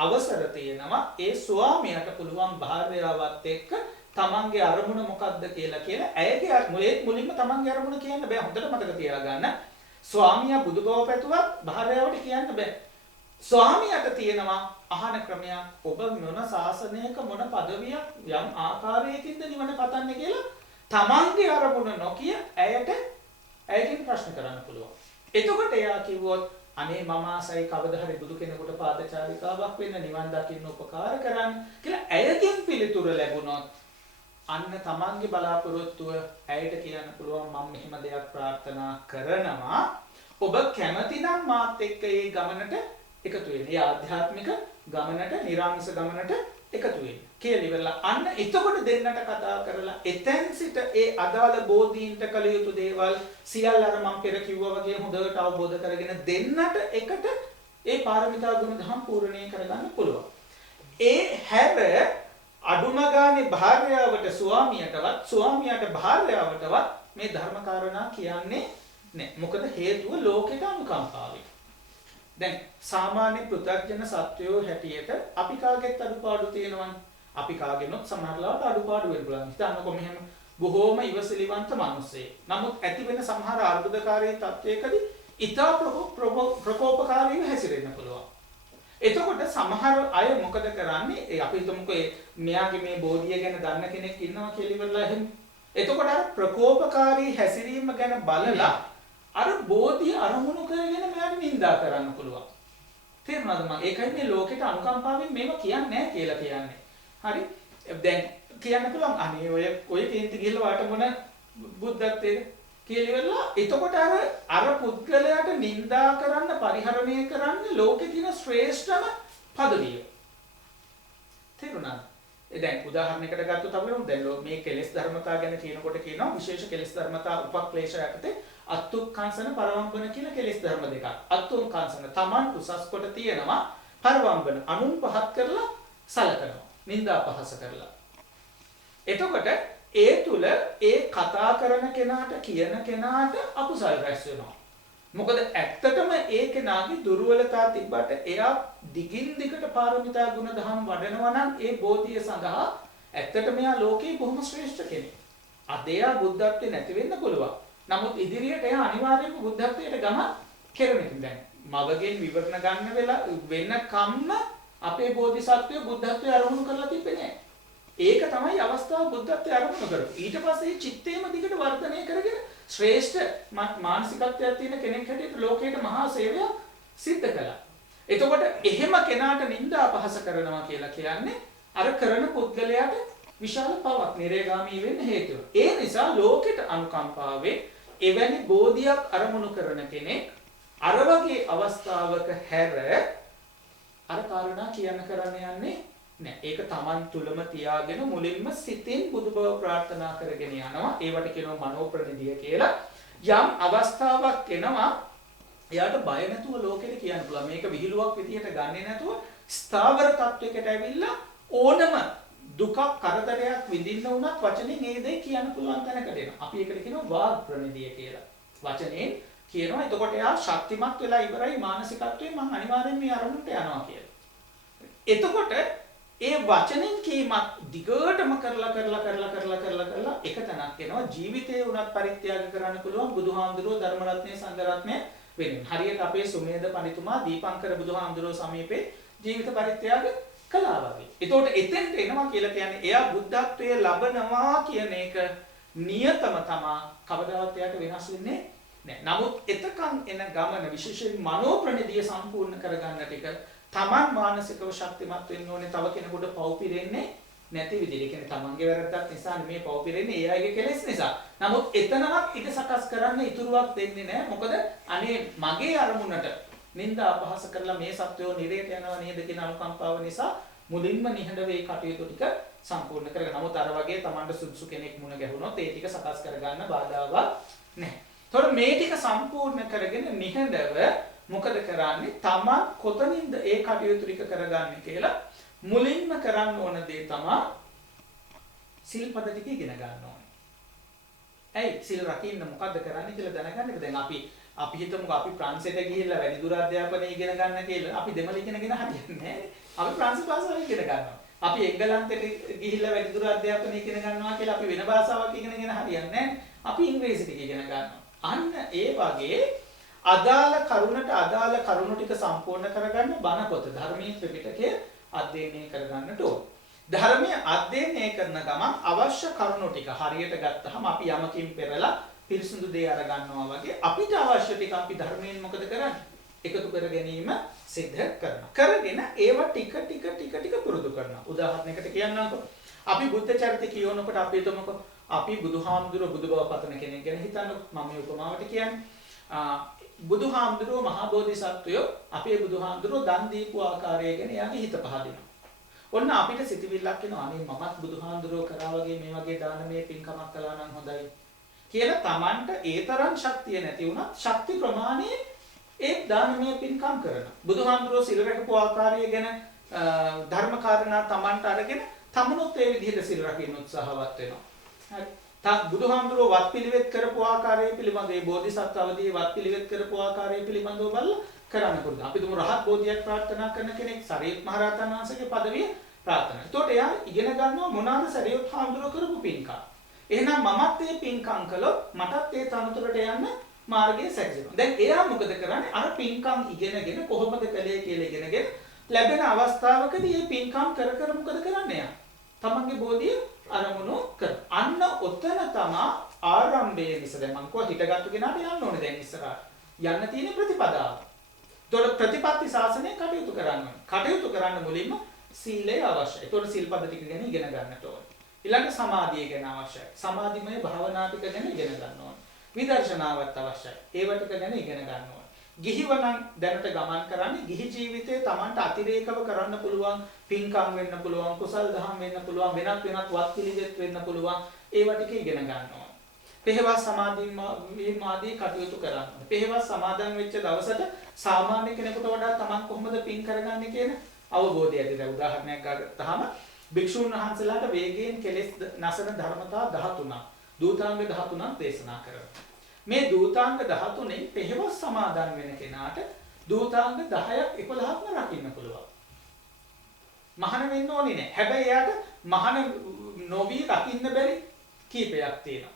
අවසර තියෙනවා ඒ ස්වාමියාට පුළුවන් භාර්යාවත් එක්ක තමන්ගේ අරමුණ මොකක්ද කියලා ඇයගේ මුලින්ම තමන්ගේ අරමුණ කියන්න බෑ. හොඳට මතක තියාගන්න. ස්වාමියා බුදු බව පැතුවත් භාර්යාවට කියන්න බෑ. ස්වාමියාට තියෙනවා අහන ක්‍රමයක් ඔබ මොන ශාසනයක මොන පදවියක් යම් ආකාරයකින්ද නිවන පතන්නේ කියලා තමන්ගේ අරමුණ නොකිය ඇයගෙන් ප්‍රශ්න කරන්න පුළුවන්. එතකොට එයා කිව්වොත් අනේ මම ආසයි කවදා හරි බුදු කෙනෙකුට පාදචාරිකාවක් වෙන්න නිවන් දකින්න උපකාර කරන්න කියලා ඇයගෙන් පිළිතුර ලැබුණොත් අන්න තමන්ගේ බලාපොරොත්තුව ඇයට කියන්න පුළුවන් මම මෙහෙම දෙයක් ප්‍රාර්ථනා කරනවා ඔබ කැමති නම් මාත් එක්ක මේ ගමනට එකතු වෙන්න. ඒ ආධ්‍යාත්මික ගමනට, නිර්ආමිෂ ගමනට එකතු වෙන්න. කියලා ඉවරලා අන්න එතකොට දෙන්නට කතා කරලා එතෙන් සිට ඒ අදාළ බෝධීන්ට කළ යුතු දේවල් සියල්ල අර මම පෙර කිව්වා වගේ හොඳට අවබෝධ කරගෙන දෙන්නට එකට ඒ පාරමිතා ගුණ දහම් පූර්ණේ කරගන්න පුළුවන්. ඒ හැර අඩුම ගානේ භාර්යාවට ස්වාමියාට භාර්යාවටවත් මේ ධර්ම කාරණා කියන්නේ නැහැ. මොකද හේතුව ලෝකෙට අනුකම්පාවයි. දැන් සාමාන්‍ය පෘථග්ජන සත්වයෝ හැටියට අපි කාගෙත් අඩුපාඩු තියෙනවනේ. අපි කාගෙනොත් සමහරවිට අඩුපාඩු වෙන්න පුළුවන්. හිතන්නකො මෙහෙම බොහෝම ඉවසිලිවන්ත මිනිස්සෙක්. නමුත් ඇති වෙන සමහර අර්බුදකාරී තත්වයකදී ඊතා ප්‍රකෝපකාරීව හැසිරෙන්න පුළුවන්. එතකොට සමහර අය මොකද කරන්නේ? අපි හිතමුකෝ මෙයාගේ මේ බෝධිය ගැන දන්න කෙනෙක් ඉන්නවා කියලා ඉවරලා එහෙම. එතකොට අර ප්‍රකෝපකාරී හැසිරීම ගැන බලලා අර බෝධිය අරමුණු කරගෙන මෙයාට නිඳා කරන්න පුළුවන්. තේරුණාද මම? ඒකයි මේ ලෝකෙට අනුකම්පාවෙන් මේවා කියන්නේ නැහැ කියලා කියන්නේ. හරි? දැන් කියන්න පුළුවන් අනේ ඔය කේන්ති ගිහලා වාට මොන බුද්ධත්වයේද කියලා ඉවරලා එතකොට අර පුද්ගලයාට නිඳා කරන්න පරිහරණය කරන්න ලෝකේ තියෙන ශ්‍රේෂ්ඨම පදවිය. තේරුණාද? දැන් උදාහරණයකට ගත්තොත් අපි දැන් මේ කෙලෙස් ධර්මතා ගැන කියනකොට කියනවා විශේෂ කෙලෙස් ධර්මතා උපක්ලේශයකට අත්තුක්ඛංසන පරවම්බන කියලා කෙලෙස් ධර්ම දෙකක්. අත්තුක්ඛංසන තමන් උසස් කොට තියෙනවා පරවම්බන අනුන් පහත් කරලා සලකනවා. නිନ୍ଦා පහස කරලා. එතකොට ඒ තුල ඒ කතා කරන කෙනාට කියන කෙනාට අකුසල් රැස් වෙනවා. මොකද ඇත්තටම ඒ කෙනාගේ දුර්වලතා තිබ්බට එයා දිගින් දිගට පාරමිතා ගුණ දහම් වඩනවා නම් ඒ බෝධිය සඳහා ඇත්තටම එයා ලෝකේ බොහොම ශ්‍රේෂ්ඨ කෙනෙක්. අද එයා බුද්ධත්වේ නැති වෙන්න පුළුවන්. නමුත් ඉදිරියට එයා අනිවාර්යයෙන්ම බුද්ධත්වයට ගමන් කෙරෙනවා. දැන් මවගෙන් විවරණ ගන්න වෙලා වෙන කම්ම අපේ බෝධිසත්වය බුද්ධත්වයේ අරමුණු කරලා තිබෙන්නේ නැහැ. ඒක තමයි අවස්ථාව බුද්ධත්වයේ අරමුණු කරපු. ඊට පස්සේ චිත්තේම දිගට වර්ධනය කරගෙන ශ්‍රේෂ්ඨ මානසිකත්වයක් තියෙන කෙනෙක් හැටියට ලෝකයට මහා සේවයක් සිද්ධ කළා. එතකොට එහෙම කෙනාට නිନ୍ଦා අපහාස කරනවා කියලා කියන්නේ අර කරන පුද්ගලයාට විශාල පවක් නිරේගාමී වෙන්න හේතුව. ඒ නිසා ලෝකෙට අනුකම්පාවෙන් එවැනි බෝධියක් අරමුණු කරන කෙනෙක් අර වගේ අවස්ථාවක හැර අර කාරණා කියන්න කරන්න යන්නේ නෑ. ඒක Taman තුලම තියාගෙන මුලින්ම සිතින් බුදු බව ප්‍රාර්ථනා කරගෙන යනවා. ඒවට කියනවා මනෝ ප්‍රනිධිය කියලා. යම් අවස්ථාවක් එනවා එයාට බය නැතුව ලෝකෙට කියන්න පුළුවන්. මේක විහිළුවක් විදියට ගන්නෙ නැතුව ස්ථාවර තත්වයකට ඇවිල්ලා ඕනම දුකක් කරදරයක් විඳින්න උනත් වචනෙන් ඒ දේ කියන්න පුළුවන් තැනකට එනවා. අපි ඒකට කියනවා වාග් ප්‍රනිධිය කියලා. වචනෙන් කියනවා. එතකොට එයා ශක්තිමත් වෙලා ඉවරයි මානසිකත්වයෙන් මම අනිවාර්යෙන් මේ අරමුණට යනවා කියලා. එතකොට ඒ වචනෙන් කීමත් දිගටම කරලා එක තැනක් එනවා. ජීවිතේ උනත් පරිත්‍යාග කරන්න පුළුවන් බුදුහාමුදුරුවෝ ධර්ම රත්නයේ සංඝ රත්නයේ වෙනින්. හරියට අපේ සුමේද පඬිතුමා දීපංකර බුදුහාමුදුරුවෝ සමීපේ ජීවිත පරිත්‍යාග කළා වගේ. ඒතකොට එතෙන්ට එනවා කියලා කියන්නේ එයා බුද්ධත්වයේ ලබනවා කියන එක නියතම තමා කවදාවත් එයාට වෙනස් වෙන්නේ නැහැ. නමුත් එතකන් එන ගමන විශේෂයෙන් මනෝ ප්‍රනිධිය සම්පූර්ණ කරගන්න ටික තමන් මානසිකව ශක්තිමත් වෙන්න ඕනේ. තව කෙනෙකුට පව් පිරෙන්නේ නැති විදිහට. කියන්නේ තමන්ගේ වැරද්දක් නිසා මේ පව් පිරෙන්නේ ඒ අයගේ කෙලෙස් නිසා. නමුත් එතනවත් ඊට සකස් කරන්න ඉතුරුවක් දෙන්නේ නැහැ. මොකද අනේ මගේ අරමුණට නින්දා අපහාස කරලා මේ සත්වයෝ නිරේට යනවා නේද කියන අනුකම්පාව නිසා මුලින්ම නිහඬ වේ කටයුතු ටික සම්පූර්ණ කරගන්න. නමුත් අර වගේ තමන්ට සුදුසු කෙනෙක් මුණ ගැහුනොත් ඒ ටික සකස් කරගන්න බාධාවක් නැහැ. ඒතකොට මේ ටික සම්පූර්ණ කරගෙන නිහඬව මොකද කරන්නේ? තමන් කොතනින්ද ඒ කටයුතු ටික කරගන්නේ කියලා මුලින්ම කරන්න ඕන දේ තමයි සිල්පද ටික ඉගෙන ගන්න ඕනේ. ඇයි සිල් රකින්න මොකද්ද කරන්නේ කියලා දැනගන්න. දැන් අපි හිතමුකෝ අපි ප්‍රංශයට ගිහිල්ලා වැඩිදුර අධ්‍යාපනය ඉගෙන ගන්න කියලා. අපි දෙමළ ඉගෙනගෙන හරියන්නේ නැහැ. අපි ප්‍රංශ භාෂාව ඉගෙන ගන්නවා. අපි එංගලන්තයට ගිහිල්ලා වැඩිදුර අධ්‍යාපනය ඉගෙන ගන්නවා කියලා අපි වෙන භාෂාවක් ඉගෙනගෙන හරියන්නේ නැහැ. අපි ඉංග්‍රීසි ටික ඉගෙන ගන්නවා. අන්න ඒ වගේ අදාළ කරුණු ටික සම්පූර්ණ කරගන්න බණ පොත ධර්මයේ ත්‍රිපිටකය අධ්‍යයනය කරගන්නට ඕන. ධර්මය අධ්‍යයනය කරන ගමන් අවශ්‍ය කරුණු ටික හරියට ගත්තහම අපි යමකින් පෙරලා පිරිසුදු දේ අර ගන්නවා වගේ අපිට අවශ්‍ය ටික අපි ධර්මයෙන් මොකද කරන්නේ? එකතු කර ගැනීම සිද්ධ කරනවා. කරගෙන ඒවා ටික පුරුදු කරනවා. උදාහරණයකට කියන්නම්කො. අපි බුද්ධ චරිතය කියනකොට අපි හිතමුකෝ අපි බුදුහාමුදුරුවෝ බුදු බව පතන කෙනෙක් ගැන හිතන්නකො. මම මේ උපමාවට කියන්නේ බුදුහාමුදුරුවෝ මහා බෝධිසත්වයෝ අපේ බුදුහාමුදුරුවෝ දන් දීපු ආකාරය ගැන එයාගේ හිත පහදිනවා. ඔන්න අපිට සිතවිල්ලක් එනවා අනේ මමත් බුදුහාමුදුරුවෝ කරා වගේ මේ වගේ දානමය පින්කමක් කළා නම් හොඳයි කියලා Tamanට ඒ තරම් ශක්තිය නැති වුණත් ශක්ති ප්‍රමාණය ඒ දානමය පින්කම් කරනවා. බුදුහාමුදුරුවෝ සිල් රැකපු ආකාරය ගැන ධර්ම කාරණා Tamanට අරගෙන තමනුත් ඒ විදිහට සිල් රකින්න උත්සාහවත් වෙනවා. හරි. බුදුහාමුදුරුවෝ වත් පිළිවෙත් කරපු ආකාරය පිළිබඳව ඒ බෝධිසත්ව අවදී වත් පිළිවෙත් කරපු ආකාරය පිළිබඳව බලලා කරන්න පුළුවන්. අපි තුමු රහත් බෝධියක් ප්‍රාර්ථනා කරන කෙනෙක් සරියුත් මහ රහතන් වහන්සේගේ පදවිය ප්‍රාර්ථනා. එතකොට එයා ඉගෙන ගන්නවා මොනවාද සරියුත් හාමුදුරුවෝ කරපු පින්කම්. එහෙනම් මමත් මේ පින්කම් කළොත් මටත් ඒ තනතුරට යන්න මාර්ගය සැකසෙනවා. දැන් එයා මොකද කරන්නේ? අර පින්කම් ඉගෙනගෙන කොහොමද කළේ කියලා ඉගෙනගෙන ලැබෙන අවස්ථාවකදී මේ පින්කම් කර මොකද කරන්නේ එයා? තමන්ගේ බෝධිය අරමුණු කර. අන්න ඔතන තමයි ආරම්භයේ නිසා දැන් මම කිව්වා හිටගත්තු කෙනාට යන්න ඕනේ දැන් ඉස්සරහට. යන්න තියෙන ප්‍රතිපදාව. ඒතකොට ප්‍රතිපත්ති ශාසනය කටයුතු කරන්න ඕනේ. කටයුතු කරන්න මුලින්ම සීලය අවශ්‍යයි. ඒතකොට සිල්පද ටික ගැන ඉගෙන ගන්නට ඕනේ. ඊළඟ සමාධිය ගැන අවශ්‍යයි. සමාධිමය භාවනා ටික ගැන ඉගෙන ගන්න ඕනේ. විදර්ශනාවත් අවශ්‍යයි. ඒව ටික ගැන ඉගෙන ගන්න ඕනේ. ගිහිවනම් දැනට ගමන් කරන්නේ ගිහි ජීවිතේ Tamanට අතිරේකව කරන්න පුළුවන් පින්කම් වෙන්න පුළුවන් කුසල් දහම් වෙන්න පුළුවන් වෙනත් වත් පිළිවෙත් වෙන්න පුළුවන් ඒව ටික ඉගෙන ගන්න ඕනේ. පෙරවස් සමාධිමාදී කටයුතු කරන්න ඕනේ. පෙරවස් සමාදන් වෙච්ච දවසට සාමාන්‍ය කෙනෙකුට වඩා Taman කොහොමද පින් කරගන්නේ කියන අවබෝධය ඇති. උදාහරණයක් ගත්තාම භික්ෂුන් වහන්සේලාට වේගයෙන් කෙලෙස් නැසන ධර්මතා 13ක් දූතාංග 13ක් දේශනා කරනවා. මේ දූතාංග 13න් පෙරවස් සමාදන් වෙන කෙනාට දූතාංග 10ක් 11ක්ම රකින්න පුළුවන්. මහාන වෙන්න ඕනේ නැහැ. හැබැයි එයාට මහාන නොවි රකින්න බැරි කීපයක් තියෙනවා.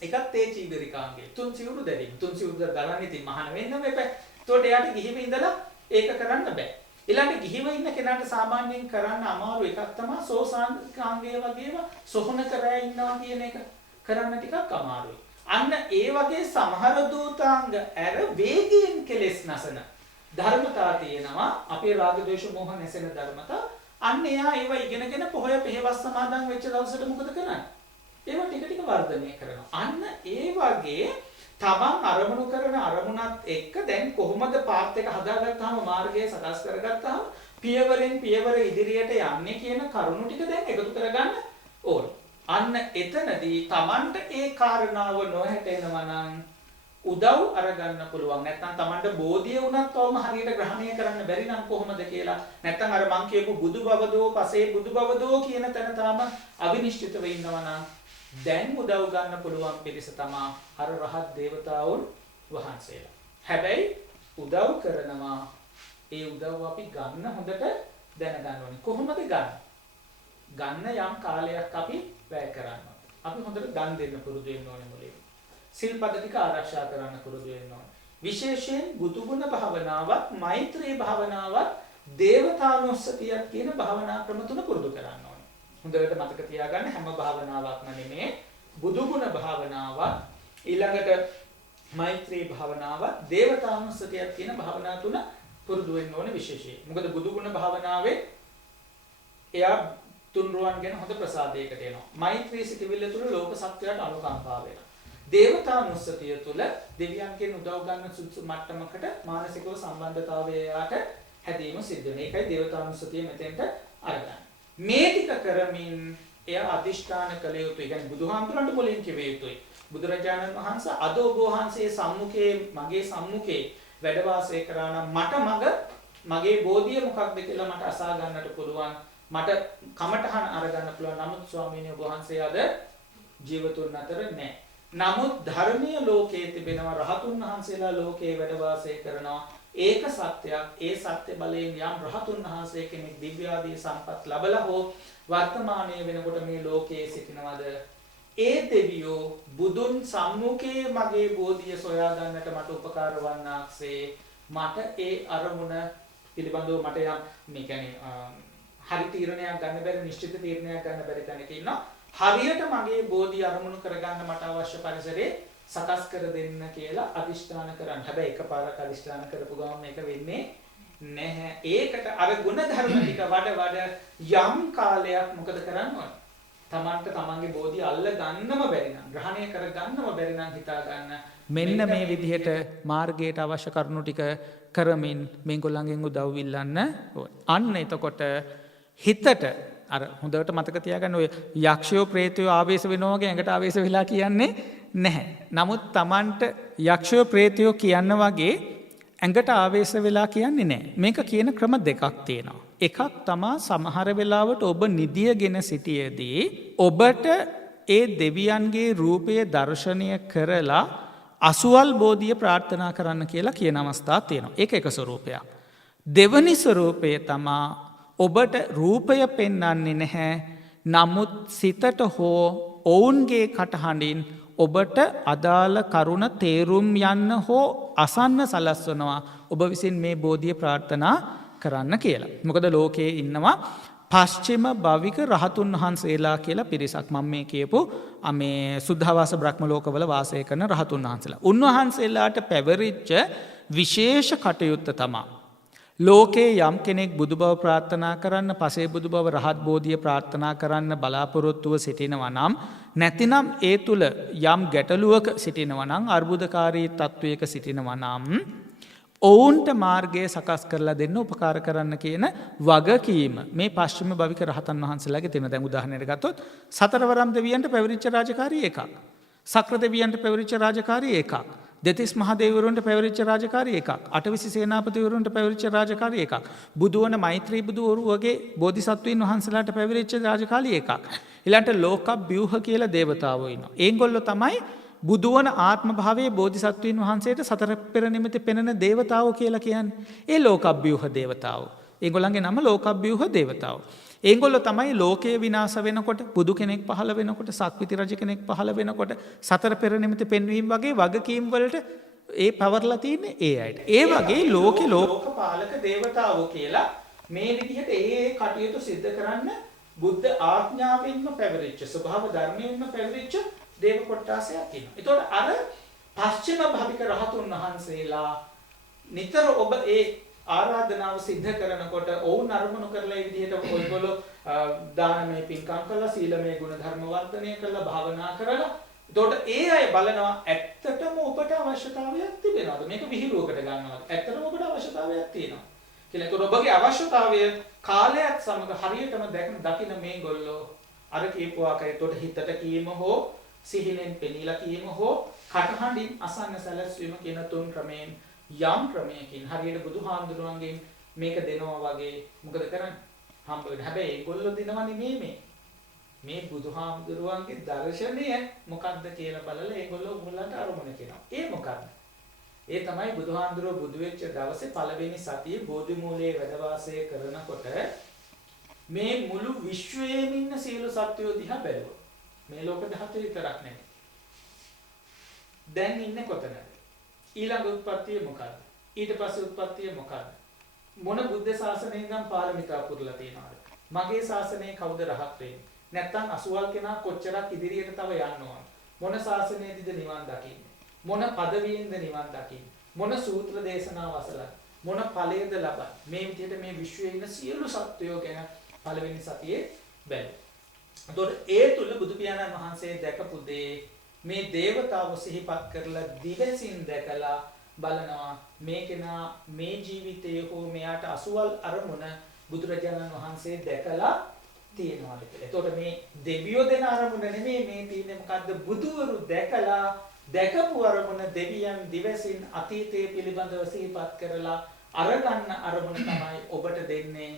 එකක් තේ චීවරිකාංගය. තුන් සිවුරු දැරීම. තුන් සිවුරු දරන්නේ ඉතින් මහාන වෙන්නම එපා. ඒතකොට එයාට ගිහිම ඉඳලා ඒක කරන්න බෑ. ඊළඟට ගිහිව ඉන්න කෙනාට සාමාන්‍යයෙන් කරන්න අමාරු එකක් තමයි සෝසාංගය වගේම සොහන කරා ඉන්නවා කියන එක. කරන්න ටිකක් අමාරුයි. අන්න ඒ වගේ සමහර දූතාංග ඇර වේගයෙන් කෙලෙස් නැසන ධර්මතා තියෙනවා. අපේ රාග ද්වේෂ මෝහ නැසෙන ධර්මතා. අන්න එයා ඒව ඉගෙනගෙන පොහොය පෙරවස් සමාදන් වෙච්ච දවසට මොකද කරන්නේ? ඒව ටික වර්ධනය කරනවා. අන්න ඒ වගේ තමන් අරමුණු කරන අරමුණත් එක්ක දැන් කොහොමද පාත් එක හදාගත්තාම මාර්ගය සකස් කරගත්තාම පියවරෙන් පියවර ඉදිරියට යන්නේ කියන කරුණු ටික දැන් එකතු කරගන්න ඕනේ. අන්න එතනදී තමන්ට ඒ කාරණාව නොහැටෙනවා නම් උදව් අරගන්න පුළුවන්. නැත්නම් තමන්ට බෝධිය වුණත් තවම හරියට ග්‍රහණය කරන්න බැරි නම් කොහොමද කියලා. නැත්නම් අර මං කියපු බුදු බවදෝ පසේ බුදු බවදෝ කියන තැන තාම අවිනිශ්චිතව ඉන්නවා නම් දැන් උදව් ගන්න පුළුවන් පිරිස තමයි අර රහත් දේවතාවුන් වහන්සේලා. හැබැයි උදව් කරනවා ඒ උදව් අපි ගන්න හොඳට දැනගන්න ඕනේ. කොහොමද ගන්න? ගන්න යම් කාලයක් අපි වැය කරනවා. අපි හොඳට දන් දෙන්න පුරුදු වෙන්න ඕනේ මුලින්. සිල්පද ටික ආරක්ෂා කරන්න පුරුදු වෙන්න ඕනේ. විශේෂයෙන් බුදුගුණ භාවනාවත් මෛත්‍රී භාවනාවත් දේවතානුස්සතියක් කියන භාවනා ක්‍රම තුන පුරුදු කරන්න ඕනේ. හොඳට මතක තියාගන්න හැම භාවනාවක්ම නෙමේ බුදුගුණ භාවනාවත් ඊළඟට මෛත්‍රී භාවනාවත් දේවතානුස්සතියක් කියන භාවනා තුන පුරුදු වෙන්න ඕනේ විශේෂයෙන්. මොකද බුදුගුණ භාවනාවේ එයා තුන්රුවන් ගැන හොඳ ප්‍රසාදයකට එනවා. මෛත්‍රී සිතවිල්ල තුළ ලෝක සත්‍යයට අනුකම්පා වෙනවා. දේවතානුස්සතිය තුළ දෙවියන්ගෙන් උදව් ගන්න සුදුසු මට්ටමකට මානසිකව සම්බන්ධතාවය යාට හැදීම සිද්ධ වෙනවා. ඒකයි දේවතානුස්සතිය මෙතෙන්ට අරගන්නේ. මේ ටික කරමින් එයා අදිෂ්ඨාන කළ යුතුයි. يعني බුදුහාමුදුරන්ට මුලින් කිව්වේ යුතුයි. බුදුරජාණන් වහන්සේ අද ඔබ වහන්සේ සම්මුඛයේ මගේ සම්මුඛයේ වැඩ වාසය කරා නම් මගේ බෝධිය මොකක්ද කියලා මට අසා ගන්නට පුළුවන්. මට කමටහන් අරගන්න පුළුවන්. නමුත් ස්වාමීන් වහන්සේ අද ජීවතුන් අතර නැහැ. නමුත් ධර්මීය ලෝකයේ තිබෙනවා රහතුන් වහන්සේලා ලෝකයේ වැඩ වාසය කරනවා. ඒක සත්‍යයක්. ඒ සත්‍ය බලයෙන් යම් රහතුන් වහන්සේ කෙනෙක් දිව්‍ය ආදී සම්පත් ලැබලා හෝ වර්තමානයේ වෙනකොට මේ ලෝකයේ සිටිනවද? ඒ දෙවියෝ බුදුන් සම්මුඛයේ මගේ බෝධිය සොයා ගන්නට මට උපකාර වන්නාක්සේ මට ඒ අරමුණ පිළිබඳව මට යම් මේ කියන්නේ හරි තීරණයක් ගන්න බැරි නිශ්චිත තීරණයක් ගන්න බැරි තැනක ඉන්නවා. හරියට මගේ බෝධිය අරමුණු කරගන්න මට අවශ්‍ය පරිසරේ සකස් කර දෙන්න කියලා අදිෂ්ඨාන කරන්න. හැබැයි එකපාරක් අදිෂ්ඨාන කරපු ගමන් මේක වෙන්නේ නැහැ. ඒකට අර ගුණ ධර්ම ටික වඩ යම් කාලයක් මොකද කරන්නේ? තමන්ට තමන්ගේ බෝධිය අල්ල ගන්නම බැරි නම් ග්‍රහණය කර ගන්නම බැරි නම් හිතා ගන්න මෙන්න මේ විදිහට මාර්ගයට අවශ්‍ය කරුණු ටික කරමින් මේගොල්ලන්ගෙන් උදව් ඉල්ලන්න ඕනේ. අන්න එතකොට හිතට අර හොඳට මතක තියාගන්න ඔය යක්ෂයෝ ප්‍රේතයෝ ආවේශ වෙනවා වගේ ඇඟට ආවේශ වෙලා කියන්නේ නැහැ. නමුත් තමන්ට යක්ෂයෝ ප්‍රේතයෝ කියන්න වගේ ඇඟට ආවේශ වෙලා කියන්නේ නැහැ. මේක කියන ක්‍රම දෙකක් තියෙනවා. එකක් තමා සමහර වෙලාවට ඔබ නිදියගෙන සිටියේදී ඔබට ඒ දෙවියන්ගේ රූපය දර්ශනය කරලා අසුවල් බෝධිය ප්‍රාර්ථනා කරන්න කියලා කියන අවස්ථා තියෙනවා. ඒක එක ස්වරූපයක්. දෙවනි ස්වරූපය තමා ඔබට රූපය පෙන්වන්නේ නැහැ. නමුත් සිතට හෝ ඔවුන්ගේ කටහඬින් ඔබට අදාළ කරුණ තේරුම් යන්න හෝ අසන්න සලස්වනවා ඔබ විසින් මේ බෝධිය ප්‍රාර්ථනා කරන්න කියලා. මොකද ලෝකයේ ඉන්නවා පශ්චිම භවික රහතුන් වහන්සේලා කියලා පිරිසක්. මම මේ කියපු මේ සුද්ධවාස බ්‍රහ්ම ලෝකවල වාසය කරන රහතුන් වහන්සේලා. උන්වහන්සේලාට පැවරිච්ච විශේෂ කටයුත්ත තමා ලෝකේ යම් කෙනෙක් බුදු බව ප්‍රාර්ථනා කරන්න, පසේ බුදු බව රහත් බෝධිය ප්‍රාර්ථනා කරන්න බලාපොරොත්තුව සිටිනවා නම්, නැතිනම් ඒ තුල යම් ගැටලුවක සිටිනවා නම්, අර්බුදකාරී තත්වයක සිටිනවා නම් ඔවුන්ට මාර්ගය සකස් කරලා දෙන්න උපකාර කරන්න කියන වගකීම මේ පශ්චිම භවික රහතන් වහන්සේලාගේ තියෙන. දැන් උදාහරණයක් ගත්තොත් සතරවරම් දෙවියන්ට පැවරිච්ච රාජකාරිය එකක්. සක්‍ර දෙවියන්ට පැවරිච්ච රාජකාරිය එකක්. දෙතිස් මහදේවරුන්ට පැවරිච්ච රාජකාරිය එකක්. අටවිසි සේනාපතිවරුන්ට පැවරිච්ච රාජකාරිය එකක්. බුදුවන මෛත්‍රී බුදුවරු වගේ බෝධිසත්වයන් වහන්සේලාට පැවරිච්ච රාජකාරිය එකක්. ඊළඟට ලෝකබ්බ්‍යූහ කියලා දේවතාවෝ ඉන්නවා. ඒගොල්ලෝ තමයි බුදුවන ආත්ම භාවයේ බෝධිසත්වයන් වහන්සේට සතර පෙර නිමිති පෙනෙන දේවතාවෝ කියලා කියන්නේ. ඒ ලෝකබ්බ්‍යූහ දේවතාවෝ. ඒගොල්ලන්ගේ නම ලෝකබ්බ්‍යූහ දේවතාවෝ. ඒගොල්ලෝ තමයි ලෝකයේ විනාශ වෙනකොට, බුදු කෙනෙක් පහළ වෙනකොට, සක්විති රජ කෙනෙක් පහළ වෙනකොට සතර පෙර නිමිති පෙන්වීම වගේ වගකීම් වලට ඒ පවර්ලා තියෙන්නේ ඒ අයට. ඒ වගේ ලෝකපාලක දේවතාවෝ කියලා මේ විදිහට ඒ කටයුතු සිද්ධ කරන්න බුද්ධ ආඥාවෙන්ම පැවරිච්ච, ස්වභාව ධර්මයෙන්ම පැවරිච්ච දේව කොට්ටාසයක් ඉන්නවා. ඒතකොට අර පශ්චිම භවික රහතුන් වහන්සේලා නිතර ඔබ ඒ ආරාධනාව සිද්ධ කරනකොට ඔවුන් අරමුණු කරලා මේ විදිහට ඔයගොල්ලෝ දානමය පින්කම් කළා, සීලමය ගුණ ධර්ම වර්ධනය කළා, භාවනා කරලා. ඒතකොට ඒ අය බලනවා ඇත්තටම ඔබට අවශ්‍යතාවයක් තිබෙනවද? මේක විහිළුවකට ගන්නවද? ඇත්තටම ඔබට අවශ්‍යතාවයක් තියෙනවා කියලා. ඒතකොට ඔබගේ අවශ්‍යතාවය කාලයත් සමග හරියටම දකින මේගොල්ලෝ අර කියපු ආකාරයට හිතට කීම හෝ සිහිනෙන් පෙනීලා කීම හෝ කටහඬින් අසන්න සැලැස්වීම කියන තුන් ක්‍රමයෙන් යම් ක්‍රමයකින් හරියට බුදුහාමුදුරුවන්ගෙන් මේක දෙනවා වගේ මොකද කරන්නේ? හම්බ වෙන. හැබැයි ඒගොල්ලෝ දෙනවනේ මේ බුදුහාමුදුරුවන්ගේ දර්ශනය මොකක්ද කියලා බලලා ඒගොල්ලෝ මුලට අරමුණ කියනවා. ඒ මොකක්ද? ඒ තමයි බුදුහාමුදුරුවෝ බුදු වෙච්ච දවසේ පළවෙනි සතියේ බෝධි මූලයේ වැඩ වාසය කරනකොට මේ මුළු විශ්වයේම ඉන්න සියලු සත්වයෝ දිහා බැලුවා. මේ ලෝක ධාතුව විතරක් නෙමෙයි. දැන් ඉන්නේ කොතනද? ඊළඟ උත්පත්තිය මොකක්ද? ඊට පස්සේ උත්පත්තිය මොකක්ද? මොන බුද්ධ ශාසනයෙන් නම් පාරමිතා පුරලා තියෙනවද? මගේ ශාසනයේ කවුද රහත් වෙන්නේ? නැත්තම් අසුවල් කෙනා කොච්චරක් ඉදිරියට තව යන්න ඕන? මොන ශාසනයේදීද නිවන් දකින්නේ? මොන පදවියෙන්ද නිවන් දකින්නේ? මොන සූත්‍ර දේශනාව අසලා? මොන ඵලයේද ලබන්නේ? මේ විදිහට මේ විශ්වයේ ඉන්න සියලු සත්වයෝ ගැන පළවෙනි සතියේ බැලුවා. එතකොට ඒ තුල බුදු පියාණන් වහන්සේ දැකපු දේ මේ දේවතාව සිහිපත් කරලා දිවසින් දැකලා බලනවා මේ කෙනා මේ ජීවිතයේ හෝ මෙයාට අසුවල් අරමුණ බුදුරජාණන් වහන්සේ දැකලා තියෙනවා කියලා. එතකොට මේ දෙවියෝ දෙන අරමුණ නෙමෙයි මේ තියෙන්නේ මොකද්ද? බුදුවරු දැකලා දැකපු අරමුණ දෙවියන් දිවසින් අතීතයේ පිළිබඳව සිහිපත් කරලා අරගන්න අරමුණ තමයි ඔබට දෙන්නේ.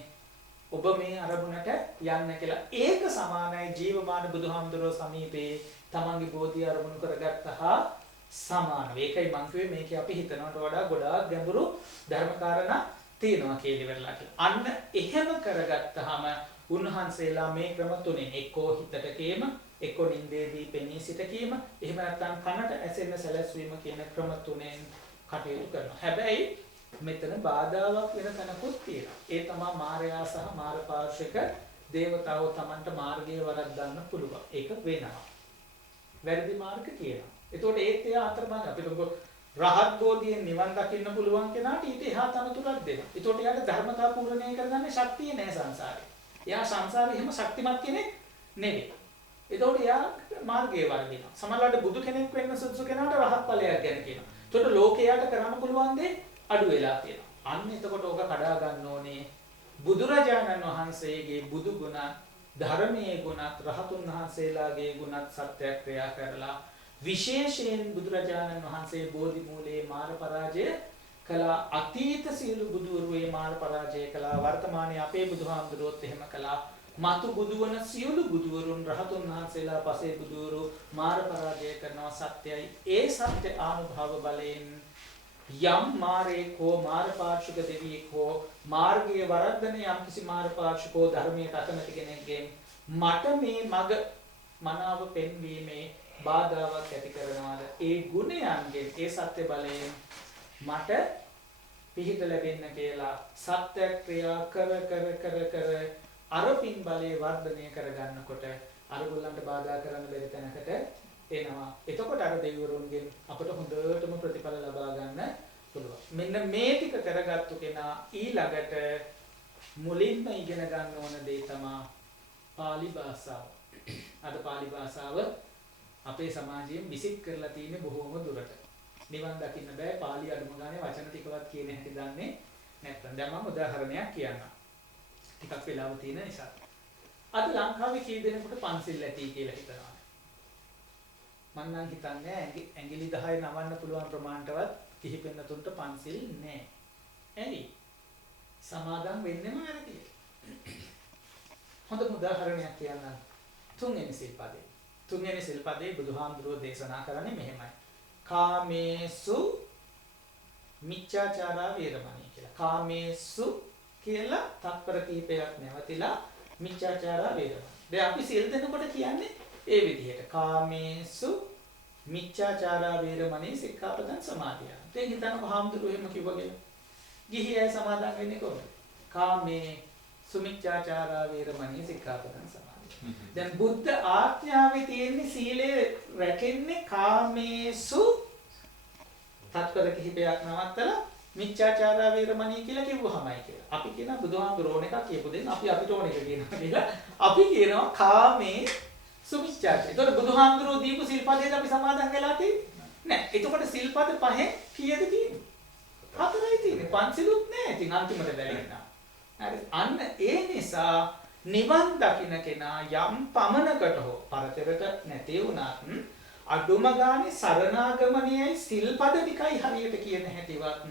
ඔබ මේ අරමුණට යන්න කියලා. ඒක සමානයි ජීවමාන බුදුහාමුදුරුවෝ සමීපේ තමන්ගේ බෝධි අරමුණු කරගත්තා සමානයි. ඒකයි මං කිව්වේ මේකේ අපි හිතනවට වඩා ගොඩාක් ගැඹුරු ධර්මකාරණා තියෙනවා කියලා ඉවරලා කියලා. අන්න එහෙම කරගත්තාම උන්වහන්සේලා මේ ක්‍රම තුනෙන් එක්කෝ හිතට කීම, එක්කෝ නින්දේදී පෙනී සිට කීම, එහෙම නැත්නම් කනට ඇසෙන සැලැස්වීම කියන ක්‍රම තුනෙන් කටයුතු කරනවා. හැබැයි මෙතන බාධාවක් වෙන තැනකුත් තියෙනවා. ඒ තමයි මායя සහ මාරපාර්ශික දේවතාවෝ Tamanට මාර්ගය වරද්දන්න පුළුවන්. ඒක වෙනවා. වැරදි මාර්ග තියෙනවා. ඒතකොට ඒත් එයා අතරමඟ අපිට රහත් බෝධියෙන් නිවන් දකින්න පුළුවන් කෙනාට ඊට එහා තනතුරක් දෙනවා. ඒතකොට එයාට ධර්මතා පූර්ණණය කරගන්න ශක්තිය නැහැ සංසාරේ. එයා සංසාරේ එහෙම ශක්තිමත් කෙනෙක් නෙවෙයි. ඒතකොට එයා මාර්ගයේ වරදිනවා. සමහරවිට බුදු කෙනෙක් වෙන්න සුදුසු කෙනාට රහත් ඵලයක් ගැන කියනවා. ඒතකොට ලෝකයට කරන්න පුළුවන් දේ අඩු වෙලා තියෙනවා. අන්න එතකොට ඕක කඩා ගන්න ඕනේ. බුදුරජාණන් වහන්සේගේ බුදු ගුණ, ධර්මයේ ගුණත්, රහතුන් වහන්සේලාගේ ගුණත් සත්‍යක්‍රියා කරලා විශේෂයෙන් බුදුරජාණන් වහන්සේ බෝධි මූලයේ මාර පරාජය කළා. අතීත සියලු බුදුවරුේ මාර පරාජය කළා. වර්තමානයේ අපේ බුදුහාමුදුරුවොත් එහෙම කළා. මතු බුදුවන සියලු බුදුවරුන්, රහතුන් වහන්සේලා පසේ බුදුවරු මාර පරාජය කරනවා සත්‍යයි. ඒ සත්‍ය ආනුභාව බලයෙන් යම් මාරේක හෝ මාරපාර්ශික දෙවියෙක් හෝ මාර්ගයේ වරද්දන යම් කිසි මාරපාර්ශිකෝ ධර්මයට අකමැති කෙනෙක්ගෙන් මට මේ මග මනාව පෙන්වීමේ බාධාවක් ඇති කරනවාද? ඒ ගුණයන්ගෙන්, ඒ සත්‍ය බලයෙන් මට පිහිට ලැබෙන්න කියලා සත්‍ය ක්‍රියා කර අරපින් බලයේ වර්ධනය කරගන්නකොට අරගොල්ලන්ට බාධා කරන්න බැරි තැනකට එනවා. එතකොට අර දෙවිවරුන්ගෙන් අපට හොඳටම ප්‍රතිඵල ලබා ගන්න පුළුවන්. මෙන්න මේ ටික කරගත්තු කෙනා ඊළඟට මුලින්ම ඉගෙන ගන්න ඕන දේ තමයි පාලි භාෂාව. අද පාලි භාෂාව අපේ සමාජයෙන් විසික් කරලා තියෙන බොහෝම දුරට. නිවන් දකින්න බෑ පාලි අඩුම ගානේ වචන ටිකවත් කියන හැටි දන්නේ නැත්නම්. දැන් මම උදාහරණයක් කියන්නම්. ටිකක් වෙලාව තියෙන නිසා. අද ලංකාවේ කී දෙනෙකුට පන්සිල් ඇති කියලා හිතනවා? මම නම් හිතන්නේ ඇඟිලි 10 නවන්න පුළුවන් ප්‍රමාණයටවත් කිහිපෙන්නතුන්ට පන්සිල් නැහැ. ඇයි? සමාදම් වෙන්නෙම වැරදි. හොඳ උදාහරණයක් කියන්නම්. තුන්වෙනි සිල්පදේ. තුන්වෙනි සිල්පදේ බුදුහාමුදුරුවෝ දේශනා කරන්නේ මෙහෙමයි. කාමේසු මිච්ඡාචාරා වේරමණී කියලා. කාමේසු කියලා තත්පර කීපයක් නැවතිලා මිච්ඡාචාරා වේරමණී. දැන් අපි සිල් දෙනකොට කියන්නේ ඒ විදිහට කාමේසු මිච්ඡාචාරා වේරමණී සික්ඛාපදං සමාදියා. දැන් හිතන්නකො හාමුදුරුවෝ එහෙම කිව්වගේ. ගිහි අය සමාදන් වෙන්නේ කොහොමද? කාමේ සුමිච්ඡාචාරා වේරමණී සික්ඛාපදං සමාදියා. දැන් බුද්ධ ආඥාවේ තියෙන සීලය රැකෙන්නේ කාමේසු තත්පර කිහිපයක් නවත්තලා මිච්ඡාචාරා වේරමණී කියලා කිව්වහමයි කියලා. අපි කියන බුදුහාමුදුරුවෝ එකක් කියපු දෙන්න අපි අපිට ඕන එක කියනවා කියලා. අපි කියනවා කාමේ සුමිච්ඡාචාරය. ඒතකොට බුදුහාමුදුරුවෝ දීපු සිල්පදයට අපි සමාදන් වෙලා තියෙන්නේ නැහැ. එතකොට සිල්පද පහෙන් කීයද තියෙන්නේ? 4යි තියෙන්නේ. පන්සිලුත් නැහැ. ඉතින් අන්තිමට දැලෙන්නා. හරි. අන්න ඒ නිසා නිවන් දකින්න කෙනා යම් පමනකට හෝ පරතරට නැති වුණත් අඩුම ගානේ සරණාගමනයයි සිල්පද ටිකයි හරියට කියන හැටිවත්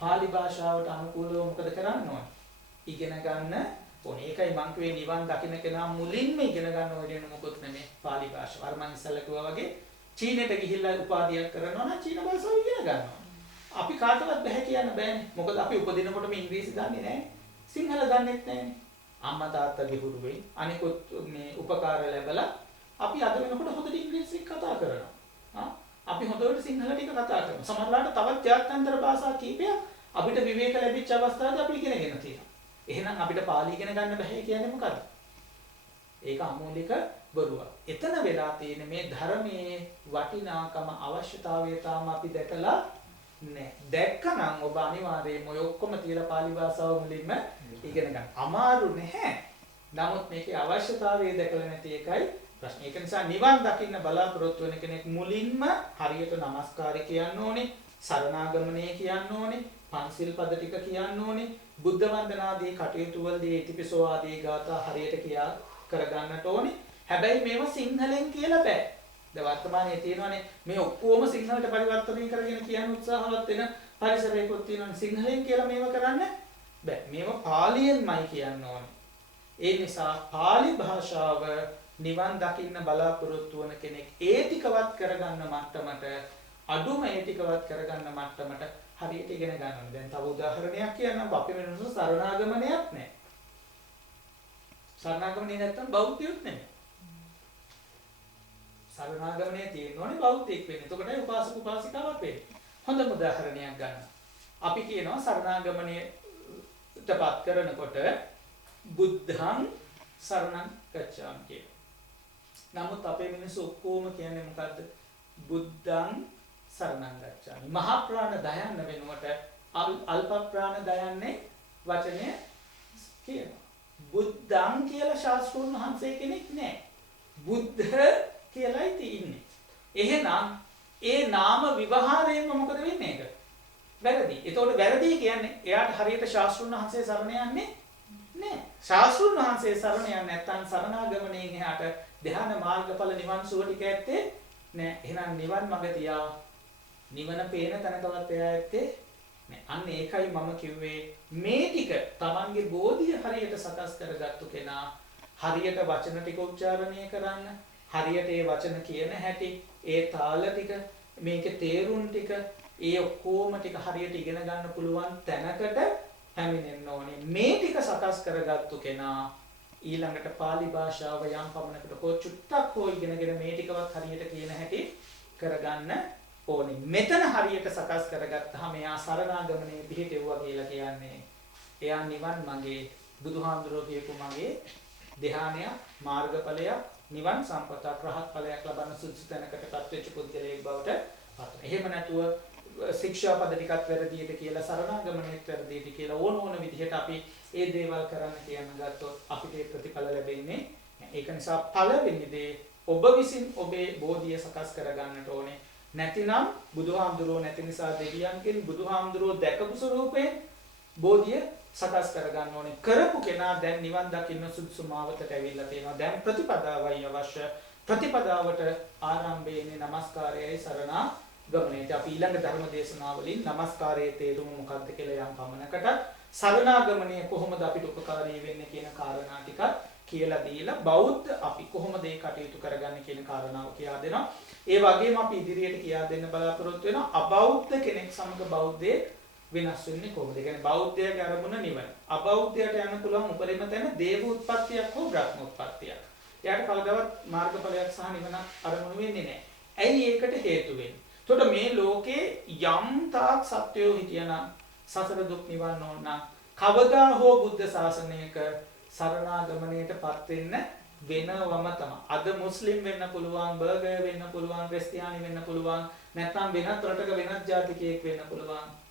පාලි භාෂාවට අනුකූලව මොකද කරන්න ඕන? ඉගෙන ගන්න ඕනේ. ඒකයි මං කිව්වේ නිවන් දකින්න කෙනා මුලින්ම ඉගෙන ගන්න ඕනේ වෙන මොකොත් නෙමෙයි පාලි භාෂාව. අර මං ඉස්සෙල්ලා කිව්වා වගේ චීනෙට ගිහිල්ලා උපාධියක් කරනවා නම් චීන භාෂාව ඉගෙන ගන්නවා. අපි කාටවත් බෑ කියන්න බෑනේ. මොකද අපි උපදිනකොටම ඉංග්‍රීසි දන්නේ නැහැ. සිංහල දන්නෙත් නැහැනේ. අම්මා තාත්තගේ හුරුවෙන් අනිකුත් මේ උපකාර ලැබලා අපි අද වෙනකොට හොඳට ඉංග්‍රීසි කතා කරනවා. අපි හොඳට සිංහල ටික කතා කරනවා. සමහරවිට තවත් ජාත්‍යන්තර භාෂා කීපයක් අපිට විවේක ලැබිච්ච අවස්ථාවේදී අපි ඉගෙනගෙන තියෙනවා. එහෙනම් අපිට පාලි ඉගෙන ගන්න බැහැ කියන්නේ මොකද්ද? ඒක අමූලික බොරුවක්. එතන වෙලා තියෙන මේ ධර්මයේ වටිනාකම අවශ්‍යතාවය තාම අපි දැකලා නැහැ. දැක්කනම් ඔබ අනිවාර්යයෙන්ම ඔය ඔක්කොම තියලා පාලි භාෂාව මුලින්ම ඉගෙන ගන්න. අමාරු නැහැ. නමුත් මේකේ අවශ්‍යතාවය දැකලා නැති එකයි ප්‍රශ්නේ. ඒක නිසා නිවන් දකින්න බලාපොරොත්තු වෙන කෙනෙක් මුලින්ම හරියට নমස්කාරය කියන්න ඕනේ, සරණාගමනය කියන්න ඕනේ, පන්සිල් පද ටික කියන්න ඕනේ, බුද්ධ වන්දනාදී කටයුතු වලදී ඉතිපිසෝ ආදී ගාථා හරියට කියා කරගන්නට ඕනේ. හැබැයි මේවා සිංහලෙන් කියලා බෑ. දැන් වර්තමානයේ තියෙනවානේ මේ ඔක්කොම සිංහලට පරිවර්තනය කරගෙන කියන උත්සාහවත් වෙන පරිසරයකොත් තියෙනවානේ. සිංහලෙන් කියලා මේවා කරන්න බෑ. මේවා පාලියෙන්මයි කියන්න ඕනේ. ඒ නිසා පාලි භාෂාව නිවන් දකින්න බලාපොරොත්තු වන කෙනෙක් ඒ ටිකවත් කරගන්න මට්ටමට අඩුම ඒ ටිකවත් කරගන්න මට්ටමට හරියට ඉගෙන ගන්න ඕනේ. දැන් තව උදාහරණයක් කියන්නම්. අපි වෙනසු සරණාගමනයක් නැහැ. සරණාගමනේ නැත්තම් බෞද්ධයොත් නෙමෙයි. සරණාගමනේ තියෙනෝනේ බෞද්ධයෙක් වෙන්නේ. එතකොටයි උපාසක උපාසිකාවක් වෙන්නේ. හොඳම උදාහරණයක් ගන්න. අපි කියනවා සරණාගමනේටපත් කරනකොට බුද්ධං සරණං ගච්ඡාමි කියලා. නමුත් අපේ මිනිස්සු ඔක්කොම කියන්නේ මොකද්ද? බුද්ධං සරණං ගච්ඡාමි. මහා ප්‍රාණ දයන්න වෙනුවට අල්ප ප්‍රාණ දයන්නේ වචනය කියනවා. බුද්ධං කියලා ශාස්ත්‍රඥ වහන්සේ කෙනෙක් නැහැ. බුද්ධ කියලායි තියෙන්නේ. එහෙනම් ඒ නාම විවහාරයෙන්ම මොකද වෙන්නේ ඒක? වැරදි. ඒතකොට වැරදි කියන්නේ එයාට හරියට ශාස්ත්‍රඥ වහන්සේ සරණ යන්නේ නැහැ. ශාස්ත්‍රඥ වහන්සේ සරණ යන්නේ නැත්නම් සරණාගමණයෙන් එහාට ධ්‍යාන මාර්ගඵල නිවන් සුව ටික ඇත්තේ නැහැ. එහෙනම් නිවන් මඟ තියා නිවන පේන තැනකවත් එයා ඇත්තේ නැහැ. අන්න ඒකයි මම කිව්වේ මේ ටික Tamanගේ බෝධිය හරියට සකස් කරගත්තු කෙනා හරියට වචන ටික උච්චාරණය කරන්න, හරියට ඒ වචන කියන හැටි, ඒ තාල ටික, මේකේ තේරුම් ටික, ඒ ඔක්කොම ටික හරියට ඉගෙන ගන්න පුළුවන් තැනකට පැමිණෙන්න ඕනේ. මේ ටික සකස් කරගත්තු කෙනා ඊළඟට pāli භාෂාව යම් පමණකට චුට්ටක් හෝ ඉගෙනගෙන මේ ටිකවත් හරියට කියන හැටි කරගන්න ඕනේ. මෙතන හරියට සකස් කරගත්තාම එයා සරණාගමනේ පිහිටෙව්වා කියලා කියන්නේ එයා නිවන් මගේ බුදුහාමුදුරුවෝ කියපු මගේ ධ්‍යානය මාර්ගඵලයක් නිවන් සම්පතක් රහත් ඵලයක් ලබන සුදුසු තැනකටපත් වෙච්ච පුද්ගලයෙක් බවට පත්. එහෙම නැතුව ශික්ෂා පද ටිකක් වැරදියට කියලා සරණාගමනේත් වැරදියට කියලා ඕන විදිහට අපි ඒ දේවල් කරන්න කියන ගත්තොත් අපිට ඒ ප්‍රතිඵල ලැබෙන්නේ නැහැ. ඒක නිසා පළවෙනි දේ ඔබ විසින් ඔබේ බෝධිය සකස් කරගන්නට ඕනේ. නැතිනම් බුදුහාමුදුරුවෝ නැති නිසා දෙවියන්ගෙන් බුදුහාමුදුරුවෝ දැකපු ස්වරූපයෙන් බෝධිය සකස් කරගන්න ඕනේ. කරපු කෙනා දැන් නිවන් දකින්න සුදුසු මාවතට ඇවිල්ලා තියෙනවා. දැන් ප්‍රතිපදාවයි අවශ්‍ය. ප්‍රතිපදාවට ආරම්භයේනේ নমස්කාරයයි සරණාගමනේට. අපි ඊළඟ ධර්ම දේශනාවලින් নমස්කාරයේ තේරුම මොකක්ද කියලා යම් පමණකට සරණාගමනය කොහොමද අපිට උපකාරී වෙන්නේ කියන කාරණා ටිකක් කියලා දීලා බෞද්ධ අපි කොහොමද ඒ කටයුතු කරගන්නේ කියන කාරණාව කියා දෙනවා. ඒ වගේම අපි ඉදිරියට කියා දෙන්න බලාපොරොත්තු වෙනවා අබෞද්ධ කෙනෙක් සමග බෞද්ධයෙක් වෙනස් වෙන්නේ කොහොමද? ඒ කියන්නේ බෞද්ධයාගේ අරමුණ නිවන. අබෞද්ධයට යන්න පුළුවන් උපරිම තැන දේව උත්පත්තියක් හෝ බ්‍රහ්ම උත්පත්තියක්. එයාට කවදාවත් මාර්ගඵලයක් සහ නිවන අරමුණු වෙන්නේ නැහැ. ඇයි ඒකට හේතු වෙන්නේ? එතකොට මේ ලෝකේ යම් තාක් සත්වයෝ හිටියනම් සසර දුක් නිවන්න ඕන නම් කවදා හෝ බුද්ධ ශාසනයක සරණාගමණයටපත් වෙන්න වෙනවම තමයි. අද මුස්ලිම් වෙන්න පුළුවන්, බර්ගර් වෙන්න පුළුවන්, ක්‍රිස්තියානි වෙන්න පුළුවන්, නැත්නම් වෙනත් රටක වෙනත් ජාතිකයෙක් වෙන්න පුළුවන්.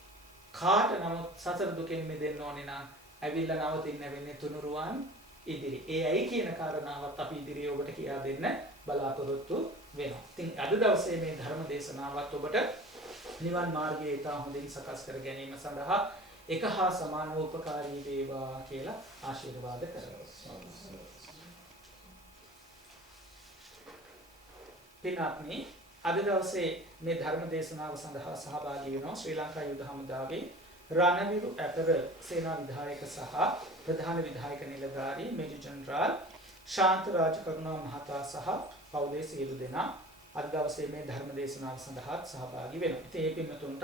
කාට නමුත් සසර දුකෙන් මිදෙන්න ඕනේ නම් ඇවිල්ලා නවතින්න වෙන්නේ තුනුරුවන් ඉදිරි. ඒ ඇයි කියන කාරණාවත් අපි ඉදිරියේ ඔබට කියා දෙන්න බලාපොරොත්තු වෙනවා. ඉතින් අද දවසේ මේ ධර්ම දේශනාවත් ඔබට නිවන් මාර්ගයේ ඉතා හොඳින් සකස් කර ගැනීම සඳහා එක හා සමානව උපකාරී වේවා කියලා ආශිර්වාද කරනවා. පින්වත්නි, අද දවසේ මේ ධර්ම දේශනාව සඳහා සහභාගී වෙනවා ශ්‍රී ලංකා යුද හමුදාවේ රණවිරු ඇපරල් සේනා විධායක සහ ප්‍රධාන විධායක නිලධාරී මේජර් ජෙනරාල් ශාන්ත රාජකරුණා මහතා සහ පවුලේ සියලු දෙනා අද දවසේ මේ ධර්ම දේශනාව සඳහා සහභාගී වෙනවා. ඉතින් මේ පින්තුන්ට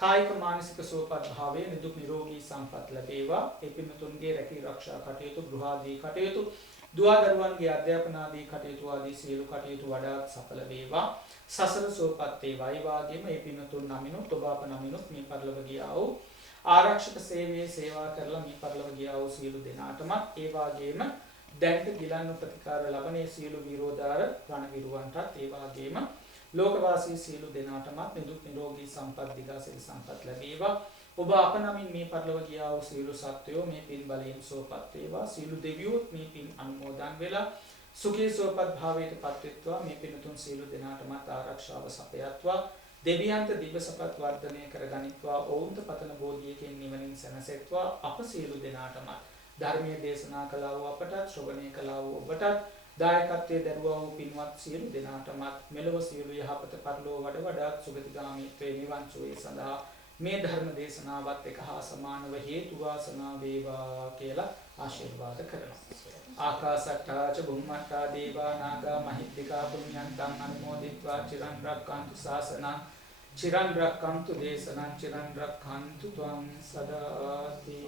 කායික මානසික සුවපත් භාවයේ නිදුක් නිරෝගී සම්පත් ලැබේවා. ඒ පින්තුන්ගේ රැකී ආරක්ෂා කටයුතු ගෘහාදී කටයුතු දුවා දරුවන්ගේ අධ්‍යාපන ආදී කටයුතු ආදී සියලු කටයුතු වඩාත් සඵල වේවා. සසර සුවපත් වේවා. ඒ වගේම මේ පින්තුන් නමිනුත් ඔබ අප නමිනුත් මේ පරිලෝක ගියා වූ ආරක්ෂක සේවයේ සේවා කරලා මේ පරිලෝක ගියා වූ සියලු දෙනාටමත් ඒ වගේම දැනට ගිලන් ප්‍රතිකාර ලබනේ සියලු විරෝධාර රණවිරුවන්ටත් ඒ වගේම ලෝකවාසී සියලු දෙනාටමත් නිදුක් නිරෝගී සම්පත් දිගාසිරි සම්පත් ලැබේවා. ඔබ අප නමින් මේ පරිලෝක ගියා වූ සියලු සත්වයෝ මේ පින් බලයෙන් සුවපත් වේවා. සියලු දෙවියෝත් මේ පින් අනුමෝදන් වෙලා සුඛී සුවපත් භාවයට පත්වෙත්වා. මේ පින්තුන් සියලු දෙනාටමත් ආරක්ෂාව සපයත්වා. දෙවියන්ට දිව සපත් වර්ධනය කරගනිත්වා. ඔවුන්ට පතන බෝධියකින් නිවනින් සැනසෙත්වා. අප සියලු දෙනාටමත් ධර්මයේ දේශනා කළා වූ අපට ශ්‍රවණය කළා වූ ඔබට දායකත්වයේ දරුවා වූ පින්වත් සියලු දෙනාටමත් මෙලොව සියලු යහපත පරලෝ වඩාත් සුගතිගාමීත්වයේ නිවන් සුවය සඳහා මේ ධර්ම දේශනාවත් එක හා සමානව හේතු වාසනා වේවා කියලා ආශිර්වාද කරනවා. ආකාසට්ටා ච බුම්මට්ටා දේවා නාග මහිත්‍තිකා පුඤ්ඤන්තං අනුමෝදිත්වා චිරන් රක්ඛන්තු ශාසනං චිරන් රක්ඛන්තු දේශනං චිරන් රක්ඛන්තු ත්වං සදාති.